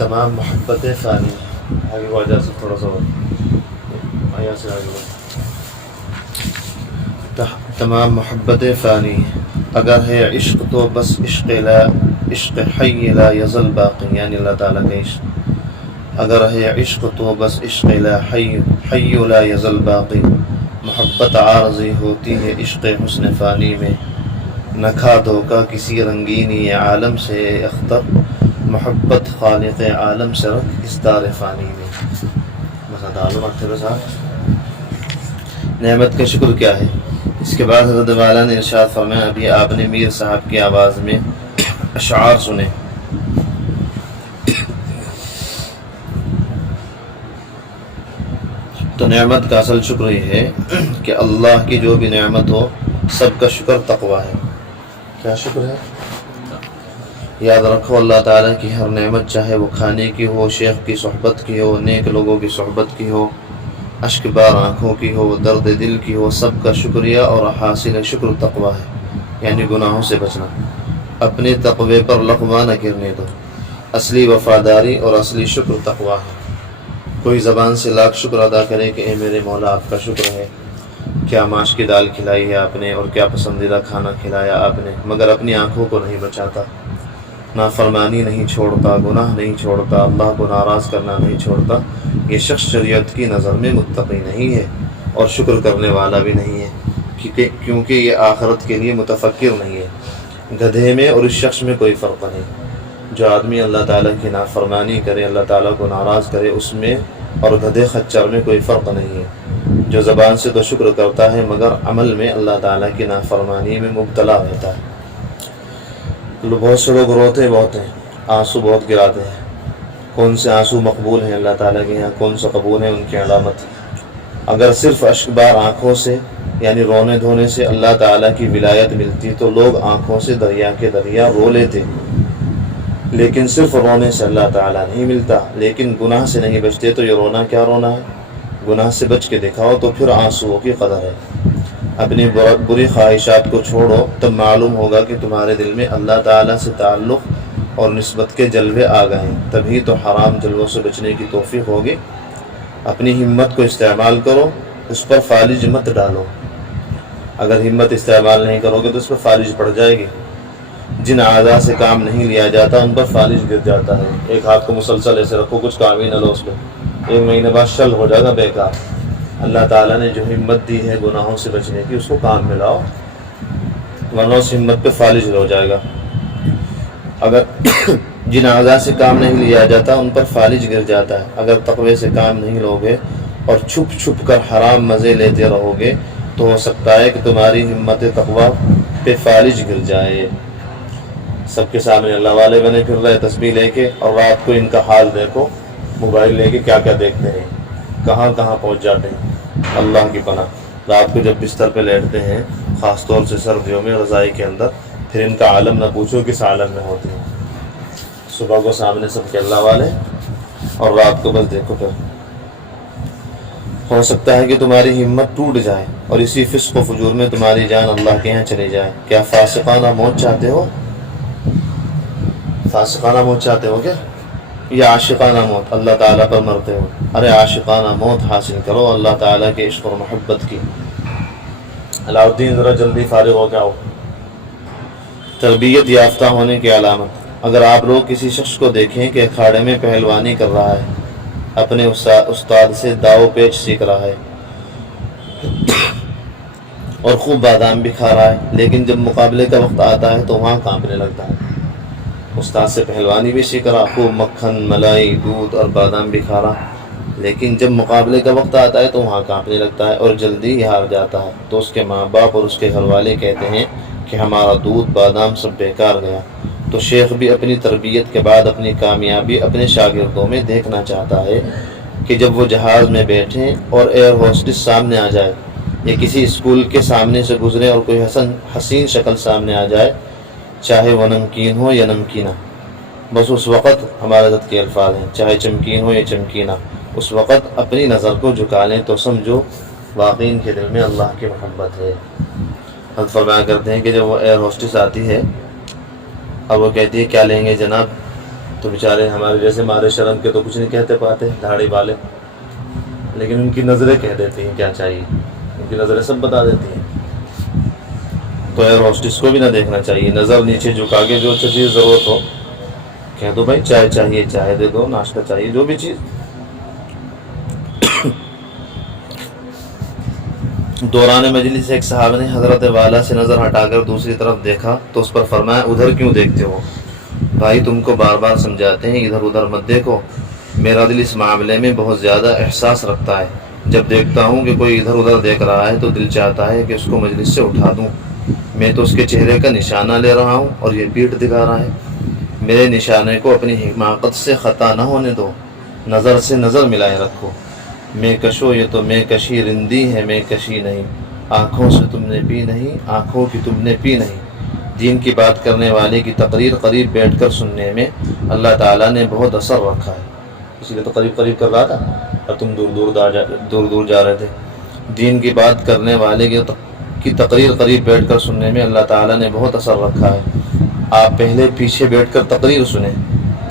تمام محبت ثانی آگے وجہ سے تھوڑا سا آیا سے آگے تمام محبت فانی اگر ہے عشق تو بس عشق حی لا یزل باقی، یعنی اللہ تعالیٰ کا عشق اگر ہے عشق تو بس عشق حی لا یزل باقی، محبت عارضی ہوتی ہے عشق حسن فانی میں، نہ کھا دھوکا کسی رنگینی عالم سے اختر، محبت خالق عالم سے رکھ اس دار فانی میں۔ نعمت کا شکر کیا ہے؟ اس کے بعد حضرت والا نے ارشاد فرمایا، ابھی آپ نے میر صاحب کی آواز میں اشعار سنے، تو نعمت کا اصل شکر یہ ہے کہ اللہ کی جو بھی نعمت ہو سب کا شکر تقوی ہے۔ کیا شکر ہے؟ یاد رکھو اللہ تعالیٰ کی ہر نعمت، چاہے وہ کھانے کی ہو، شیخ کی صحبت کی ہو، نیک لوگوں کی صحبت کی ہو، اشک بار آنکھوں کی ہو، درد دل کی ہو، سب کا شکریہ اور حاصل شکر تقوی ہے، یعنی گناہوں سے بچنا، اپنے تقوی پر لغو نہ گرنے دو۔ اصلی وفاداری اور اصلی شکر تقوی ہے۔ کوئی زبان سے لاکھ شکر ادا کرے کہ اے میرے مولا آپ کا شکر ہے، کیا ماش کی دال کھلائی ہے آپ نے اور کیا پسندیدہ کھانا کھلایا آپ نے، مگر اپنی آنکھوں کو نہیں بچاتا، نافرمانی نہیں چھوڑتا، گناہ نہیں چھوڑتا، اللہ کو ناراض کرنا نہیں چھوڑتا، یہ شخص شریعت کی نظر میں متقی نہیں ہے اور شکر کرنے والا بھی نہیں ہے، کیونکہ یہ آخرت کے لیے متفکر نہیں ہے۔ گدھے میں اور اس شخص میں کوئی فرق نہیں۔ جو آدمی اللہ تعالیٰ کی نافرمانی کرے، اللہ تعالیٰ کو ناراض کرے، اس میں اور گدھے خچر میں کوئی فرق نہیں ہے۔ جو زبان سے تو شکر کرتا ہے مگر عمل میں اللہ تعالیٰ کی نافرمانی میں مبتلا رہتا ہے۔ بہت سے لوگ روتے بہت ہیں، آنسو بہت گراتے ہیں، کون سے آنسو مقبول ہیں اللہ تعالیٰ کے یہاں، کون سے قبول ہیں ان کی علامت۔ اگر صرف اشک بار آنکھوں سے یعنی رونے دھونے سے اللہ تعالیٰ کی ولایت ملتی تو لوگ آنکھوں سے دریا کے دریا رو لیتے، لیکن صرف رونے سے اللہ تعالیٰ نہیں ملتا۔ لیکن گناہ سے نہیں بچتے تو یہ رونا کیا رونا ہے؟ گناہ سے بچ کے دکھاؤ تو پھر آنسوؤں کی قدر ہے۔ اپنی بری خواہشات کو چھوڑو، تب معلوم ہوگا کہ تمہارے دل میں اللہ تعالیٰ سے تعلق اور نسبت کے جلوے آ گئے ہیں، تبھی تو حرام جلووں سے بچنے کی توفیق ہوگی۔ اپنی ہمت کو استعمال کرو، اس پر فالج مت ڈالو۔ اگر ہمت استعمال نہیں کرو گے تو اس پر فالج پڑ جائے گی۔ جن اعضاء سے کام نہیں لیا جاتا ان پر فالج گر جاتا ہے۔ ایک ہاتھ کو مسلسل ایسے رکھو، کچھ کام ہی نہ لو اس پہ، 1 مہینے بعد شل ہو جائے گا، بیکار۔ اللہ تعالیٰ نے جو ہمت دی ہے گناہوں سے بچنے کی، اس کو کام میں لاؤ، ورنہ اس ہمت پہ فالج ہو جائے گا۔ اگر جن اعضاء سے کام نہیں لیا جاتا ان پر فالج گر جاتا ہے۔ اگر تقوی سے کام نہیں لوگے اور چھپ چھپ کر حرام مزے لیتے رہو گے تو ہو سکتا ہے کہ تمہاری ہمت تقوی پہ فالج گر جائے۔ سب کے سامنے اللہ والے بنے پھر رہے تسبیح لے کے، اور رات کو ان کا حال دیکھو، موبائل لے کے کیا کیا دیکھتے ہیں، کہاں کہاں پہنچ جاتے ہیں۔ اللہ کی پناہ، رات کو جب بستر پہ لیٹتے ہیں، خاص طور سے سردیوں میں رضائی کے اندر، پھر ان کا عالم نہ پوچھو کس عالم میں ہوتے ہیں۔ صبح کو سامنے سب کے اللہ والے، اور رات کو بس دیکھو۔ پھر ہو سکتا ہے کہ تمہاری ہمت ٹوٹ جائے اور اسی فسق و فجور میں تمہاری جان اللہ کے یہاں چلی جائے۔ کیا فاسقانہ موت چاہتے ہو؟ فاسقانہ موت چاہتے ہو کیا؟ یا عاشقانہ موت، اللہ تعالیٰ پر مرتے ہو؟ ارے عاشقانہ موت حاصل کرو، اللہ تعالیٰ کے عشق اور محبت کی۔ علاء الدین ذرا جلدی فارغ ہو جاؤ۔ تربیت یافتہ ہونے کی علامت، اگر آپ لوگ کسی شخص کو دیکھیں کہ اکھاڑے میں پہلوانی کر رہا ہے، اپنے استاد سے داؤ پیچ سیکھ رہا ہے اور خوب بادام بھی کھا رہا ہے، لیکن جب مقابلے کا وقت آتا ہے تو وہاں کانپنے لگتا ہے۔ استاد سے پہلوانی بھی سیکھ رہا، خوب مکھن، ملائی، دودھ اور بادام بھی کھا رہا، لیکن جب مقابلے کا وقت آتا ہے تو وہاں کانپنے لگتا ہے اور جلدی ہی ہار جاتا ہے۔ تو اس کے ماں باپ اور اس کے گھر والے کہتے ہیں کہ ہمارا دودھ بادام سب بیکار گیا۔ تو شیخ بھی اپنی تربیت کے بعد اپنی کامیابی اپنے شاگردوں میں دیکھنا چاہتا ہے کہ جب وہ جہاز میں بیٹھیں اور ایئر ہوسٹس سامنے آ جائے، یا کسی اسکول کے سامنے سے گزرے اور کوئی حسین شکل سامنے آ جائے، چاہے وہ نمکین ہو یا نمکینہ، بس اس وقت ہمارے حضرت کے الفاظ ہیں، چاہے چمکین ہو یا چمکینہ، اس وقت اپنی نظر کو جھکا لیں تو سمجھو واقعی ان کے دل میں اللہ کی محبت ہے۔ حضرت فرمایا کرتے ہیں کہ جب وہ ایئر ہوسٹس آتی ہے، اب وہ کہتی ہے کیا لیں گے جناب؟ تو بیچارے ہمارے جیسے مارے شرم کے تو کچھ نہیں کہتے پاتے دھاڑی والے، لیکن ان کی نظریں کہہ دیتی ہیں کیا چاہیے، ان کی نظریں سب بتا دیتی ہیں۔ تو ایئر ہوسٹس کو بھی نہ دیکھنا چاہیے، نظر نیچے جھکا کے جو چیز ضرورت ہو کہہ دو، بھائی چائے چاہیے چائے دے دو، ناشتہ چاہیے، جو بھی چیز۔ دوران مجلس ایک صحابہ نے حضرت والا سے نظر ہٹا کر دوسری طرف دیکھا تو اس پر فرمایا ادھر کیوں دیکھتے ہو؟ بھائی تم کو بار بار سمجھاتے ہیں ادھر ادھر مت دیکھو، میرا دل اس معاملے میں بہت زیادہ احساس رکھتا ہے، جب دیکھتا ہوں کہ کوئی ادھر ادھر دیکھ رہا ہے تو دل چاہتا ہے کہ اس کو مجلس سے اٹھا دوں، میں تو اس کے چہرے کا نشانہ لے رہا ہوں اور یہ پیٹھ دکھا رہا ہے، میرے نشانے کو اپنی حماقت سے خطا نہ ہونے دو، نظر سے نظر ملائے رکھو، میں کشو یہ تو میں کشی رندی ہے میں کشی نہیں، آنکھوں سے تم نے پی نہیں آنکھوں کی تم نے پی نہیں۔ دین کی بات کرنے والے کی تقریر قریب بیٹھ کر سننے میں اللہ تعالیٰ نے بہت اثر رکھا ہے، اسی لیے تو قریب قریب کر رہا تھا اور تم دور دور جا رہے تھے۔ دین کی بات کرنے والے کی تقریر قریب بیٹھ کر سننے میں اللہ تعالیٰ نے بہت اثر رکھا ہے۔ آپ پہلے پیچھے بیٹھ کر تقریر سنیں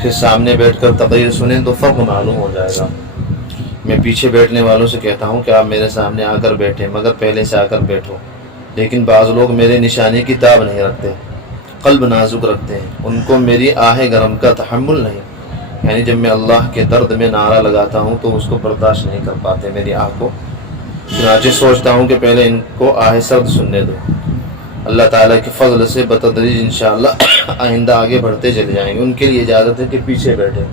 پھر سامنے بیٹھ کر تقریر سنیں تو فرق معلوم ہو جائے گا۔ میں پیچھے بیٹھنے والوں سے کہتا ہوں کہ آپ میرے سامنے آ کر بیٹھیں مگر پہلے سے آ کر بیٹھو، لیکن بعض لوگ میرے نشانے کی تاب نہیں رکھتے، قلب نازک رکھتے ہیں، ان کو میری آہ گرم کا تحمل نہیں، یعنی جب میں اللہ کے درد میں نعرہ لگاتا ہوں تو اس کو برداشت نہیں کر پاتے میری آہ کو، چنانچہ سوچتا ہوں کہ پہلے ان کو آہ سرد سننے دو۔ اللہ تعالیٰ کے فضل سے بتدریج انشاءاللہ آئندہ آگے بڑھتے چلے جائیں گے۔ ان کے لیے اجازت ہے کہ پیچھے بیٹھیں۔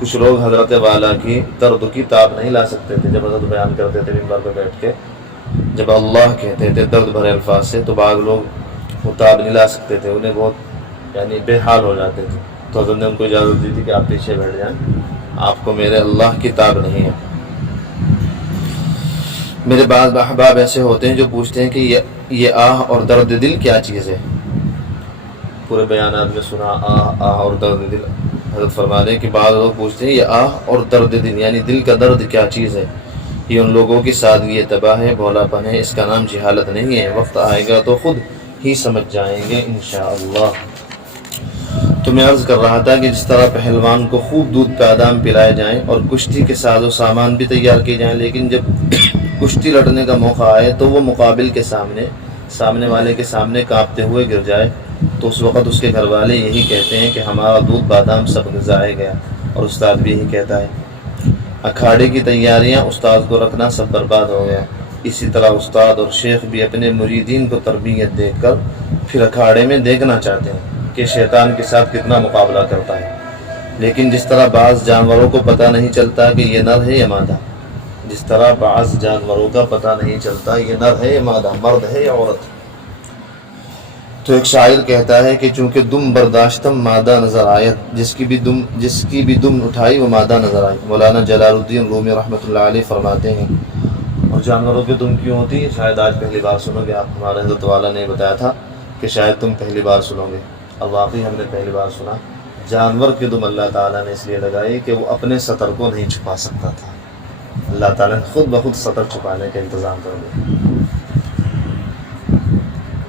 کچھ لوگ حضرت والا کی درد کی تاب نہیں لا سکتے تھے، جب حضرت بیان کرتے تھے منبر پہ بیٹھ کے، جب اللہ کہتے تھے درد بھرے الفاظ سے تو بعض لوگ وہ تاب نہیں لا سکتے تھے، انہیں بہت یعنی بے حال ہو جاتے تھے، تو حضرت نے ان کو اجازت دی تھی کہ آپ پیچھے بیٹھ جائیں، آپ کو میرے اللہ کی تاب نہیں ہے۔ میرے بعض احباب ایسے ہوتے ہیں جو پوچھتے ہیں کہ یہ آہ اور درد دل کیا چیز ہے؟ پورے بیانات میں سنا آہ اور درد دل۔ حضرت فرما دیں کہ بعض لوگ پوچھتے ہیں یہ آہ اور درد دل یعنی دل کا درد کیا چیز ہے؟ یہ ان لوگوں کی سادگی تباہ ہے، بھولا پن ہے، اس کا نام جہالت نہیں ہے، وقت آئے گا تو خود ہی سمجھ جائیں گے انشاءاللہ۔ تو میں عرض کر رہا تھا کہ جس طرح پہلوان کو خوب دودھ بادام پلائے جائیں اور کشتی کے ساز و سامان بھی تیار کیے جائیں، لیکن جب کشتی لڑنے کا موقع آئے تو وہ مقابل کے سامنے والے کے سامنے کانپتے ہوئے گر جائے، تو اس وقت اس کے گھر والے یہی کہتے ہیں کہ ہمارا دودھ بادام سب ضائع گیا، اور استاد بھی یہی کہتا ہے۔ اکھاڑے کی تیاریاں استاد کو رکھنا سب برباد ہو گیا۔ اسی طرح استاد اور شیخ بھی اپنے مریدین کو تربیت دیکھ کر پھر اکھاڑے میں دیکھنا چاہتے ہیں کہ شیطان کے ساتھ کتنا مقابلہ کرتا ہے، لیکن جس طرح بعض جانوروں کو پتہ نہیں چلتا کہ یہ نر ہے یا مادہ، جس طرح بعض جانوروں کا پتہ نہیں چلتا یہ نر ہے یا مادہ، مرد ہے یا عورت، تو ایک شاعر کہتا ہے کہ چونکہ دم برداشتم مادہ نظر آیت، جس کی بھی دم اٹھائی وہ مادہ نظر آئی۔ مولانا جلال الدین رومی رحمۃ اللہ علیہ فرماتے ہیں، اور جانوروں کی دم کیوں ہوتی ہے شاید آج پہلی بار سنو گے آپ، ہمارے حضرت والا نے بتایا تھا کہ شاید تم پہلی بار سنو گے، اب واقعی ہم نے پہلی بار سنا۔ جانور کی دم اللہ تعالیٰ نے اس لیے لگائی کہ وہ اپنے سطر کو نہیں چھپا سکتا تھا، اللہ تعالیٰ نے خود بخود سطر چھپانے کا انتظام کر دیا،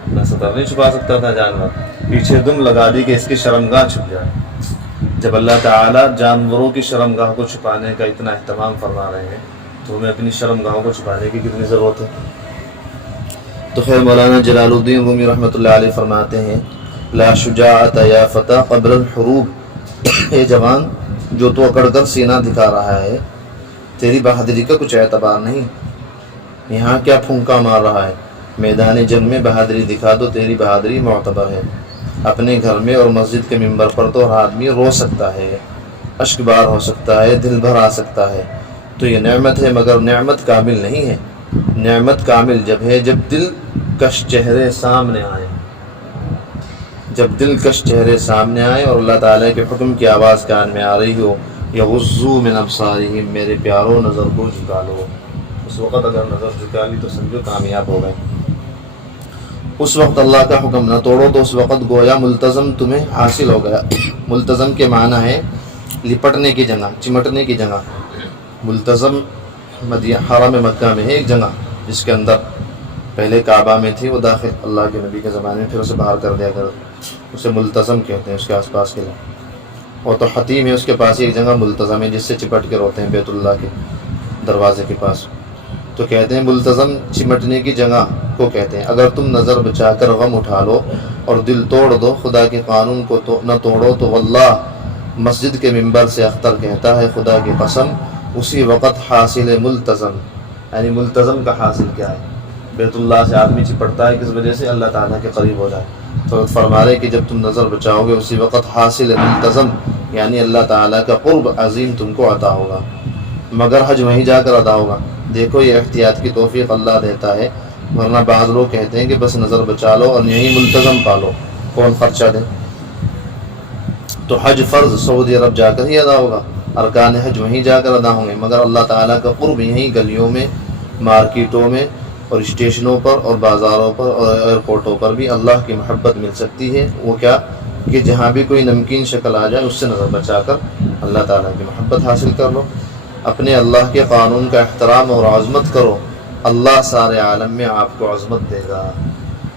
اپنا سطر نہیں چھپا سکتا تھا جانور، پیچھے دم لگا دی کہ اس کی شرمگاہ چھپ جائے۔ جب اللہ تعالیٰ جانوروں کی شرمگاہ کو چھپانے کا اتنا اہتمام فرما رہے ہیں تو ہمیں اپنی شرمگاہوں کو چھپانے کی کتنی ضرورت ہے؟ تو خیر مولانا جلال الدین رومی رحمۃ اللہ علیہ فرماتے ہیں، لا شجاعت یا فتح قبل الحروب، اے جوان جو تو اکڑ کر سینہ دکھا رہا ہے، تیری بہادری کا کچھ اعتبار نہیں، یہاں کیا پھونکا مار رہا ہے، میدان جنگ میں بہادری دکھا دو، تیری بہادری معتبر ہے۔ اپنے گھر میں اور مسجد کے ممبر پر تو ہر آدمی رو سکتا ہے، اشک بار ہو سکتا ہے، دل بھر آ سکتا ہے، تو یہ نعمت ہے مگر نعمت کامل نہیں ہے۔ نعمت کامل جب ہے جب دل کش چہرے سامنے آئے، جب دل کش چہرے سامنے آئے اور اللہ تعالیٰ کے حکم کی آواز کان میں آ رہی ہو، یغضوا من ابصارہم، میرے پیاروں نظر کو جھکا لو، اس وقت اگر نظر جھکا لی تو سمجھو کامیاب ہو گئے۔ اس وقت اللہ کا حکم نہ توڑو تو اس وقت گویا ملتزم تمہیں حاصل ہو گیا۔ ملتزم کے معنی ہے لپٹنے کی جگہ، چمٹنے کی جگہ۔ ملتزم حرم مکہ میں ہے ایک جگہ جس کے اندر پہلے کعبہ میں تھی، وہ داخل اللہ کے نبی کے زمانے میں پھر اسے باہر کر دیا گیا، اسے ملتزم کہتے ہیں، اس کے آس پاس کے لوگ۔ وہ تو حتیم ہے، اس کے پاس ایک جگہ ملتزم ہے جس سے چپٹ کے روتے ہیں بیت اللہ کے دروازے کے پاس، تو کہتے ہیں ملتزم چمٹنے کی جگہ کو کہتے ہیں۔ اگر تم نظر بچا کر غم اٹھا لو اور دل توڑ دو، خدا کے قانون کو نہ توڑو، تو واللہ مسجد کے منبر سے اختر کہتا ہے خدا کی قسم اسی وقت حاصل ملتزم، یعنی ملتزم کا حاصل کیا ہے؟ بیت اللہ سے آدمی چپٹتا ہے کس وجہ سے؟ اللہ تعالیٰ کے قریب ہو جائے۔ تو فرما رہے کہ جب تم نظر بچاؤ گے اسی وقت حاصل ملتزم، یعنی اللہ تعالیٰ کا قرب عظیم تم کو عطا ہوگا، مگر حج وہیں جا کر ادا ہوگا۔ دیکھو یہ احتیاط کی توفیق اللہ دیتا ہے، ورنہ بعض لوگ کہتے ہیں کہ بس نظر بچا لو اور یہیں ملتزم پالو، کون خرچہ دے؟ تو حج فرض سعودی عرب جا کر ہی ادا ہوگا، ارکان حج وہیں جا کر ادا ہوں گے، مگر اللہ تعالیٰ کا قرب یہیں گلیوں میں، مارکیٹوں میں اور اسٹیشنوں پر اور بازاروں پر اور ایئرپورٹوں پر بھی اللہ کی محبت مل سکتی ہے۔ وہ کیا کہ جہاں بھی کوئی نمکین شکل آ جائے اس سے نظر بچا کر اللہ تعالیٰ کی محبت حاصل کر لو۔ اپنے اللہ کے قانون کا احترام اور عظمت کرو، اللہ سارے عالم میں آپ کو عظمت دے گا۔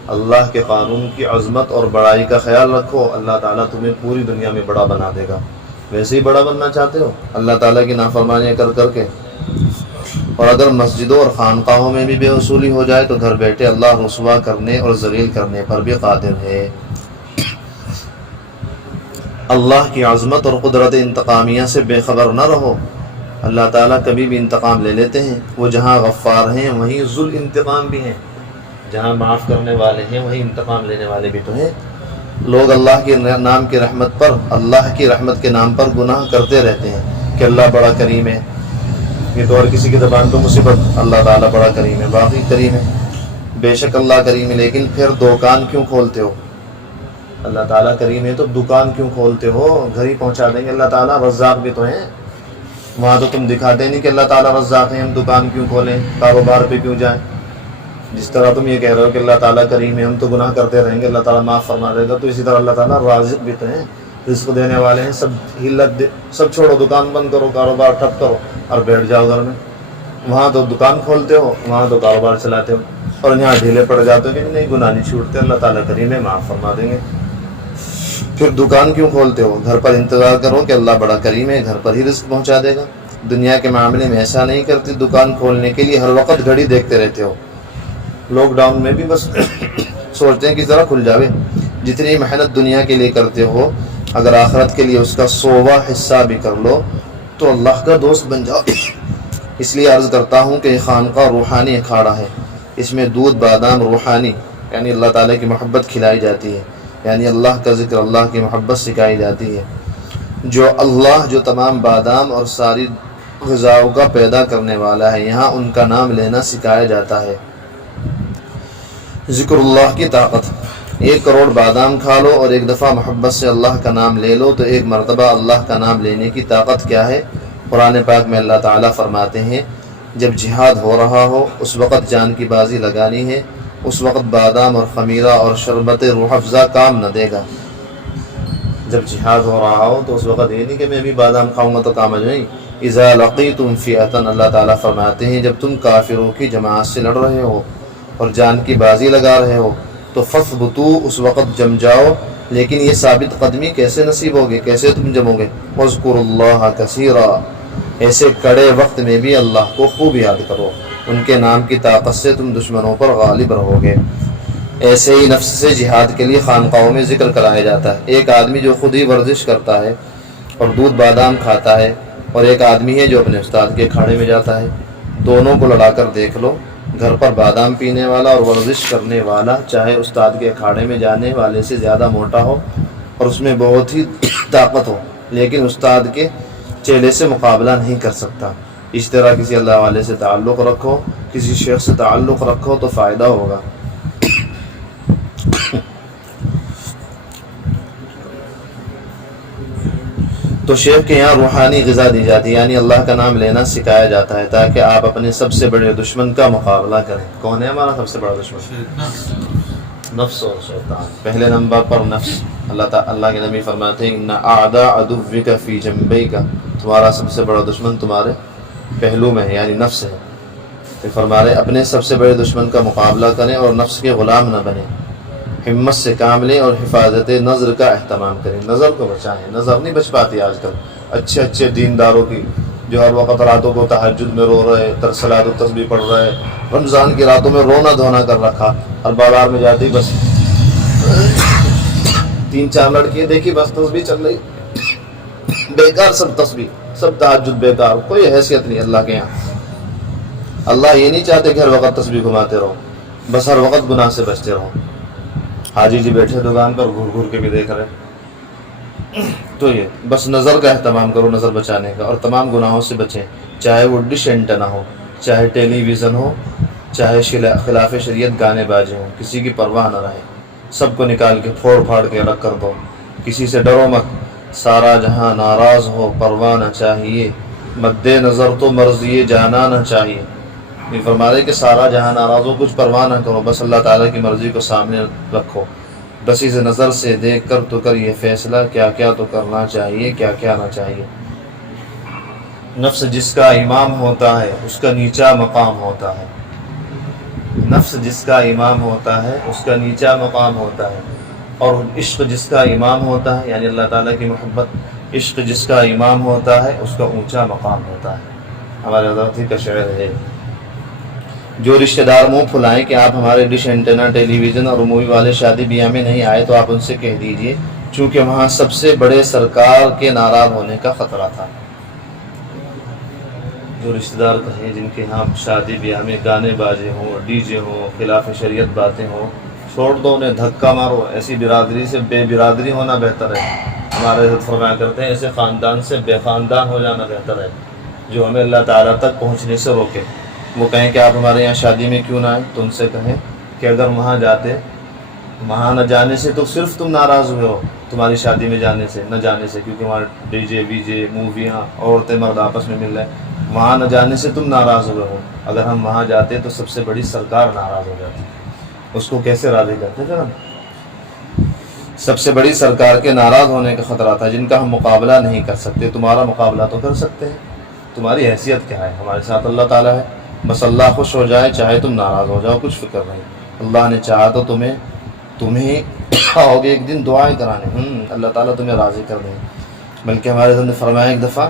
اللہ کے قانون کی عظمت اور بڑائی کا خیال رکھو، اللہ تعالیٰ تمہیں پوری دنیا میں بڑا بنا دے گا۔ ویسے ہی بڑا بننا چاہتے ہو اللہ تعالیٰ کی نافرمانیاں کر کر کے، اور اگر مسجدوں اور خانقاہوں میں بھی بے اصولی ہو جائے تو گھر بیٹھے اللہ رسوا کرنے اور ذلیل کرنے پر بھی قادر ہے۔ اللہ کی عظمت اور قدرت انتقامیہ سے بے خبر نہ رہو، اللہ تعالیٰ کبھی بھی انتقام لے لیتے ہیں۔ وہ جہاں غفار ہیں وہیں ذل انتقام بھی ہیں، جہاں معاف کرنے والے ہیں وہیں انتقام لینے والے بھی تو ہیں۔ لوگ اللہ کے نام کی رحمت پر، اللہ کی رحمت کے نام پر گناہ کرتے رہتے ہیں کہ اللہ بڑا کریم ہے، یہ تو اور کسی کی زبان تو مصیبت، اللہ تعالیٰ بڑا کریم ہے، باقی کریم ہے، بے شک اللہ کریم ہے، لیکن پھر دکان کیوں کھولتے ہو؟ اللہ تعالیٰ کریم ہے تو دکان کیوں کھولتے ہو؟ گھر ہی پہنچا دیں گے، اللہ تعالیٰ رزاق بھی تو ہیں، وہاں تو تم دکھاتے نہیں کہ اللہ تعالیٰ رزاق ہیں، ہم دکان کیوں کھولیں، کاروبار پہ کیوں جائیں؟ جس طرح تم یہ کہہ رہے ہو کہ اللہ تعالیٰ کریم ہے، ہم تو گناہ کرتے رہیں گے، اللہ تعالیٰ معاف فرما دے گا، تو اسی طرح اللہ تعالیٰ رازق بھی تو ہیں، رزق دینے والے ہیں۔ سب چھوڑو، دکان بند کرو، کاروبار ٹھپ کرو اور بیٹھ جاؤ گھر میں۔ وہاں تو دکان کھولتے ہو، وہاں تو کاروبار چلاتے ہو، اور یہاں ڈھیلے پڑ جاتے ہو کہ نہیں گناہ نہیں چھوٹتے، اللہ تعالیٰ کریم ہے، معاف فرما دیں گے۔ پھر دکان کیوں کھولتے ہو؟ گھر پر انتظار کرو کہ اللہ بڑا کریم ہے، گھر پر ہی رزق پہنچا دے گا۔ دنیا کے معاملے میں ایسا نہیں کرتے، دکان کھولنے کے لیے ہر وقت گھڑی دیکھتے رہتے ہو۔ لاک ڈاؤن میں بھی بس سوچتے ہیں کہ ذرا کھل جاوے۔ جتنی محنت دنیا کے لیے کرتے ہو، اگر آخرت کے لیے اس کا 100واں حصہ بھی کر لو تو اللہ کا دوست بن جاؤ۔ اس لیے عرض کرتا ہوں کہ یہ خانقاہ روحانی اکھاڑا ہے، اس میں دودھ بادام روحانی یعنی اللہ تعالیٰ کی محبت کھلائی جاتی ہے، یعنی اللہ کا ذکر، اللہ کی محبت سکھائی جاتی ہے۔ جو تمام بادام اور ساری غذاؤں کا پیدا کرنے والا ہے، یہاں ان کا نام لینا سکھایا جاتا ہے۔ ذکر اللہ کی طاقت، 1 کروڑ بادام کھا لو اور ایک دفعہ محبت سے اللہ کا نام لے لو تو 1 مرتبہ اللہ کا نام لینے کی طاقت کیا ہے؟ قرآن پاک میں اللہ تعالیٰ فرماتے ہیں جب جہاد ہو رہا ہو اس وقت جان کی بازی لگانی ہے، اس وقت بادام اور خمیرہ اور شربت روح افزا کام نہ دے گا۔ جب جہاد ہو رہا ہو تو اس وقت یہ نہیں کہ میں بھی بادام کھاؤں گا تو کام نہیں۔ اذا لقیتم فئۃ، اللہ تعالیٰ فرماتے ہیں جب تم کافروں کی جماعت سے لڑ رہے ہو اور جان کی بازی لگا رہے ہو تو فثبتوا، اس وقت جم جاؤ۔ لیکن یہ ثابت قدمی کیسے نصیب ہوگی، کیسے تم جمو گے؟ واذکروا اللہ کثیرا، ایسے کڑے وقت میں بھی اللہ کو خوب یاد کرو، ان کے نام کی طاقت سے تم دشمنوں پر غالب رہو گے۔ ایسے ہی نفس سے جہاد کے لیے خانقاہوں میں ذکر کرایا جاتا ہے۔ ایک آدمی جو خود ہی ورزش کرتا ہے اور دودھ بادام کھاتا ہے، اور ایک آدمی ہے جو اپنے استاد کے اکھاڑے میں جاتا ہے، دونوں کو لڑا کر دیکھ لو، گھر پر بادام پینے والا اور ورزش کرنے والا چاہے استاد کے اکھاڑے میں جانے والے سے زیادہ موٹا ہو اور اس میں بہت ہی طاقت ہو، لیکن استاد کے چیلے سے مقابلہ نہیں کر سکتا۔ اس طرح کسی اللہ والے سے تعلق رکھو، کسی شیخ سے تعلق رکھو تو فائدہ ہوگا۔ تو شیخ کے یہاں روحانی غذا دی جاتی ہے، یعنی اللہ کا نام لینا سکھایا جاتا ہے تاکہ آپ اپنے سب سے بڑے دشمن کا مقابلہ کریں۔ کون ہے ہمارا سب سے بڑا دشمن؟ نفس اور شیطان۔ پہلے نمبر پر نفس، اللہ کے نبی فرماتے ہیں ان اعداء عدوک فی جنبیک، تمہارا سب سے بڑا دشمن تمہارے پہلو میں ہے، یعنی نفس ہے۔ پھر فرما رہے اپنے سب سے بڑے دشمن کا مقابلہ کریں اور نفس کے غلام نہ بنیں۔ ہمت سے کام لیں اور حفاظت نظر کا اہتمام کریں، نظر کو بچائیں۔ نظر نہیں بچ پاتی آج کل اچھے اچھے دینداروں کی، جو ہر وقت راتوں کو تہجد میں رو رہے، صلاۃ و تسبیح پڑھ رہے، رمضان کی راتوں میں رونا دھونا کر رکھا، اور بازار میں جاتی بس 3-4 لڑکیاں دیکھی بس تسبیح چل رہی، بیکار سب تسبیح، سب تہجد بیکار، کوئی حیثیت نہیں اللہ کے یہاں۔ اللہ یہ نہیں چاہتے کہ ہر وقت تسبیح گھماتے رہو، بس ہر وقت گناہ سے بچتے رہو۔ حاجی جی بیٹھے دکان پر گھور گھور کے بھی دیکھ رہے، تو یہ بس نظر کا اہتمام کرو، نظر بچانے کا، اور تمام گناہوں سے بچیں، چاہے وہ ڈش اینٹنا ہو، چاہے ٹیلی ویژن ہو، چاہے خلاف شریعت گانے باجے ہوں، کسی کی پرواہ نہ رہے، سب کو نکال کے پھوڑ پھاڑ کے رکھ کر دو، کسی سے ڈرو مت، سارا جہاں ناراض ہو پرواہ نہ چاہیے، مد نظر تو مرضی جانا نہ چاہیے۔ یہ فرما رہے کہ سارا جہاں ناراض ہو، کچھ پرواہ نہ کرو، بس اللہ تعالیٰ کی مرضی کو سامنے رکھو، بس اس نظر سے دیکھ کر تو کر یہ فیصلہ کیا کیا تو کرنا چاہیے، کیا کیا نہ چاہیے۔ نفس جس کا امام ہوتا ہے اس کا نیچا مقام ہوتا ہے، نفس جس کا امام ہوتا ہے اس کا نیچا مقام ہوتا ہے، اور عشق جس کا امام ہوتا ہے، یعنی اللہ تعالیٰ کی محبت، عشق جس کا امام ہوتا ہے اس کا اونچا مقام ہوتا ہے۔ ہمارے حضرت ہی کا شعر ہے، جو رشتہ دار منہ پھلائیں کہ آپ ہمارے ڈش اینٹنا، ٹیلی ویژن اور مووی والے شادی بیاہ میں نہیں آئے، تو آپ ان سے کہہ دیجئے چونکہ وہاں سب سے بڑے سرکار کے ناراض ہونے کا خطرہ تھا۔ جو رشتہ دار کہیں جن کے ہاں شادی بیاہ میں گانے بازے ہوں، ڈی جے ہوں، خلاف شریعت باتیں ہوں، چھوڑ دو انہیں، دھکا مارو، ایسی برادری سے بے برادری ہونا بہتر ہے۔ ہمارے حضرت فرمایا کرتے ہیں ایسے خاندان سے بے خاندان ہو جانا بہتر ہے، جو ہمیں اللہ تعالیٰ تک پہنچنے سے روکے۔ وہ کہیں کہ آپ ہمارے یہاں شادی میں کیوں نہ آئے، تو ان سے کہیں کہ اگر وہاں جاتے، وہاں نہ جانے سے تو صرف تم ناراض ہوئے ہو، تمہاری شادی میں جانے سے نہ جانے سے، کیونکہ وہاں ڈی جے وی جے، موویاں، عورتیں مرد آپس میں مل رہے ہیں، وہاں نہ جانے سے تم ناراض ہوئے ہو، اگر ہم وہاں جاتے تو سب سے بڑی سرکار ناراض ہو جاتی، اس کو کیسے راضی کرتے پھر ہم؟ سب سے بڑی سرکار کے ناراض ہونے کا خطرہ تھا، جن کا ہم مقابلہ نہیں کر سکتے، تمہارا مقابلہ تو کر سکتے ہیں، تمہاری حیثیت کیا ہے، ہمارے ساتھ اللہ تعالیٰ ہے، بس اللہ خوش ہو جائے، چاہے تم ناراض ہو جاؤ، کچھ فکر نہیں، اللہ نے چاہا تو تمہیں آؤ گے ایک دن دعائیں کرانے، اللہ تعالیٰ تمہیں راضی کر دیں۔ بلکہ ہمارے حضرت نے فرمایا ایک دفعہ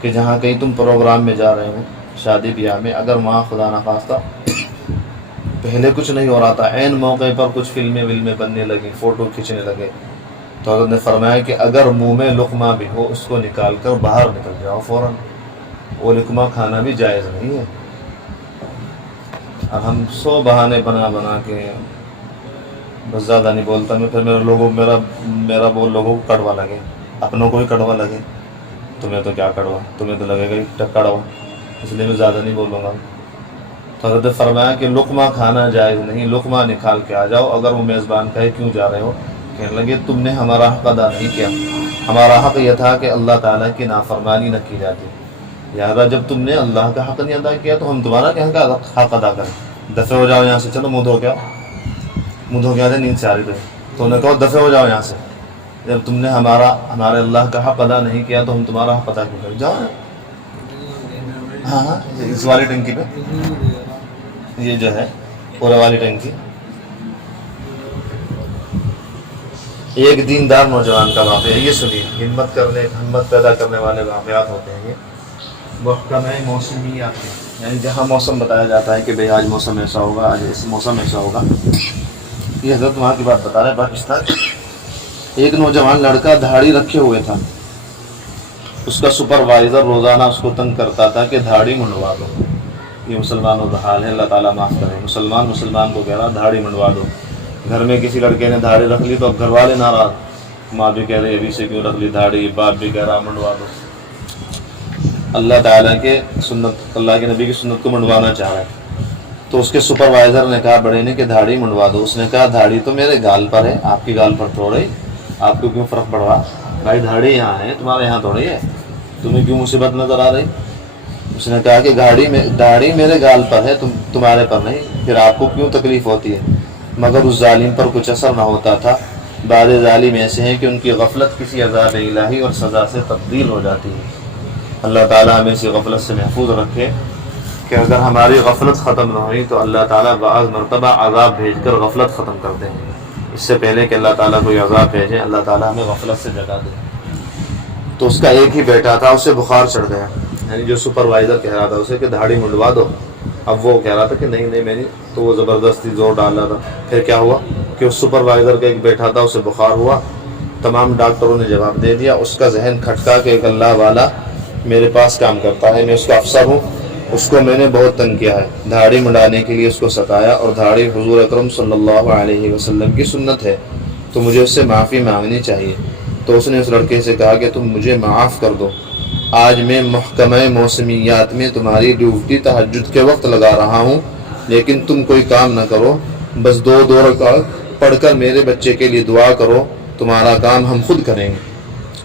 کہ جہاں کہیں تم پروگرام میں جا رہے ہو، شادی بیاہ میں، اگر وہاں خدا نخواستہ پہلے کچھ نہیں ہو رہا تھا، عین موقع پر کچھ فلمیں بننے لگیں، فوٹو کھینچنے لگے، تو حضرت نے فرمایا کہ اگر منہ میں لقمہ بھی ہو اس کو نکال کر باہر نکل جاؤ فوراً، وہ لقمہ کھانا بھی جائز نہیں ہے۔ اب ہم 100 بہانے بنا کے، بس زیادہ نہیں بولتا میں، پھر میرا بول لوگوں کو کڑوا لگے، اپنوں کو ہی کڑوا لگے، تمہیں تو کیا کڑوا، تمہیں تو لگے گا ہی کڑوا، اس لیے میں زیادہ نہیں بولوں گا۔ تو حضرت نے فرمایا کہ لقمہ کھانا جائز نہیں، لقمہ نکال کے آ جاؤ۔ اگر وہ میزبان کہے کیوں جا رہے ہو، کہنے لگے تم نے ہمارا حق ادا نہیں کیا، ہمارا حق یہ تھا کہ اللہ تعالیٰ کی نافرمانی نہ کی جاتی، لہٰذا جب تم نے اللہ کا حق نہیں ادا کیا تو ہم تمہارا کیا حق ادا کریں، دفع ہو جاؤ یہاں سے، چلو منہ دھو کے آ نیند سے آ رہی تو انہوں نے کہا دفع ہو جاؤ یہاں سے، جب تم نے ہمارے اللہ کا حق ادا نہیں کیا تو ہم تمہارا حق ادا کیوں کریں، جاؤ۔ ہاں اس والی ٹنکی پہ، یہ جو ہے پورے والی ٹنکی، ایک دیندار نوجوان کا واقعہ، یہ سنیے، ہمت پیدا کرنے والے واقعات ہوتے ہیں یہ۔ محکمہ موسمیات، یعنی جہاں موسم بتایا جاتا ہے کہ بھئی آج موسم ایسا ہوگا، آج اس موسم ایسا ہوگا، یہ حضرت وہاں کی بات بتا رہے ہیں پاکستان۔ ایک نوجوان لڑکا دھاڑی رکھے ہوئے تھا، اس کا سپروائزر روزانہ اس کو تنگ کرتا تھا کہ دھاڑی منڈوا دو۔ یہ مسلمانوں کا حال ہے، اللہ تعالیٰ معاف کرے، مسلمان کو کہہ رہا دھاڑی منڈوا دو۔ گھر میں کسی لڑکے نے دھاڑی رکھ لی تو اب گھر والے ناراض، ماں بھی کہہ رہی ابھی سے کیوں رکھ لی دھاڑی، باپ بھی کہہ رہا منڈوا دو۔ اللہ تعالیٰ کے سنت، اللہ کے نبی کی سنت کو منڈوانا چاہ رہا ہے، تو اس کے سپروائزر نے کہا بڑے نے کہ دھاڑی منڈوا دو۔ اس نے کہا دھاڑی تو میرے گال پر ہے، آپ کی گال پر تھوڑی، آپ کو کیوں فرق پڑ رہا؟ بھائی دھاڑی یہاں ہے، تمہارے یہاں تھوڑی ہے، تمہیں کیوں مصیبت نظر آ رہی؟ اس نے کہا کہ دھاڑی میرے گال پر ہے، تمہارے پر نہیں، پھر آپ کو کیوں تکلیف ہوتی ہے؟ مگر اس ظالم پر کچھ اثر نہ ہوتا تھا۔ بعض ظالم ایسے ہیں کہ ان کی غفلت کسی عذاب الہی اور سزا سے تبدیل ہو جاتی ہے۔ اللہ تعالیٰ ہمیں اسی غفلت سے محفوظ رکھے کہ اگر ہماری غفلت ختم نہ ہوئی تو اللہ تعالیٰ بعض مرتبہ عذاب بھیج کر غفلت ختم کرتے ہیں۔ اس سے پہلے کہ اللہ تعالیٰ کوئی عذاب بھیجے، اللہ تعالیٰ ہمیں غفلت سے جگا دے۔ تو اس کا ایک ہی بیٹا تھا، اسے بخار چڑھ گیا، یعنی جو سپروائزر کہہ رہا تھا اسے کہ داڑھی منڈوا دو، اب وہ کہہ رہا تھا کہ نہیں میں نہیں، تو وہ زبردستی زور ڈال رہا تھا۔ پھر کیا ہوا کہ اس سپروائزر کا ایک بیٹا تھا، اسے بخار ہوا، تمام ڈاکٹروں نے جواب دے دیا، اس کا ذہن کھٹکا کہ ایک اللہ والا میرے پاس کام کرتا ہے، میں اس کا افسر ہوں، اس کو میں نے بہت تنگ کیا ہے، داڑھی منڈانے کے لیے اس کو ستایا، اور داڑھی حضور اکرم صلی اللہ علیہ وسلم کی سنت ہے، تو مجھے اس سے معافی مانگنی چاہیے۔ تو اس نے اس لڑکے سے کہا کہ تم مجھے معاف کر دو، آج میں محکمہ موسمیات میں تمہاری ڈیوٹی تہجد کے وقت لگا رہا ہوں، لیکن تم کوئی کام نہ کرو، بس 2 رکعت پڑھ کر میرے بچے کے لیے دعا کرو، تمہارا کام ہم خود کریں گے،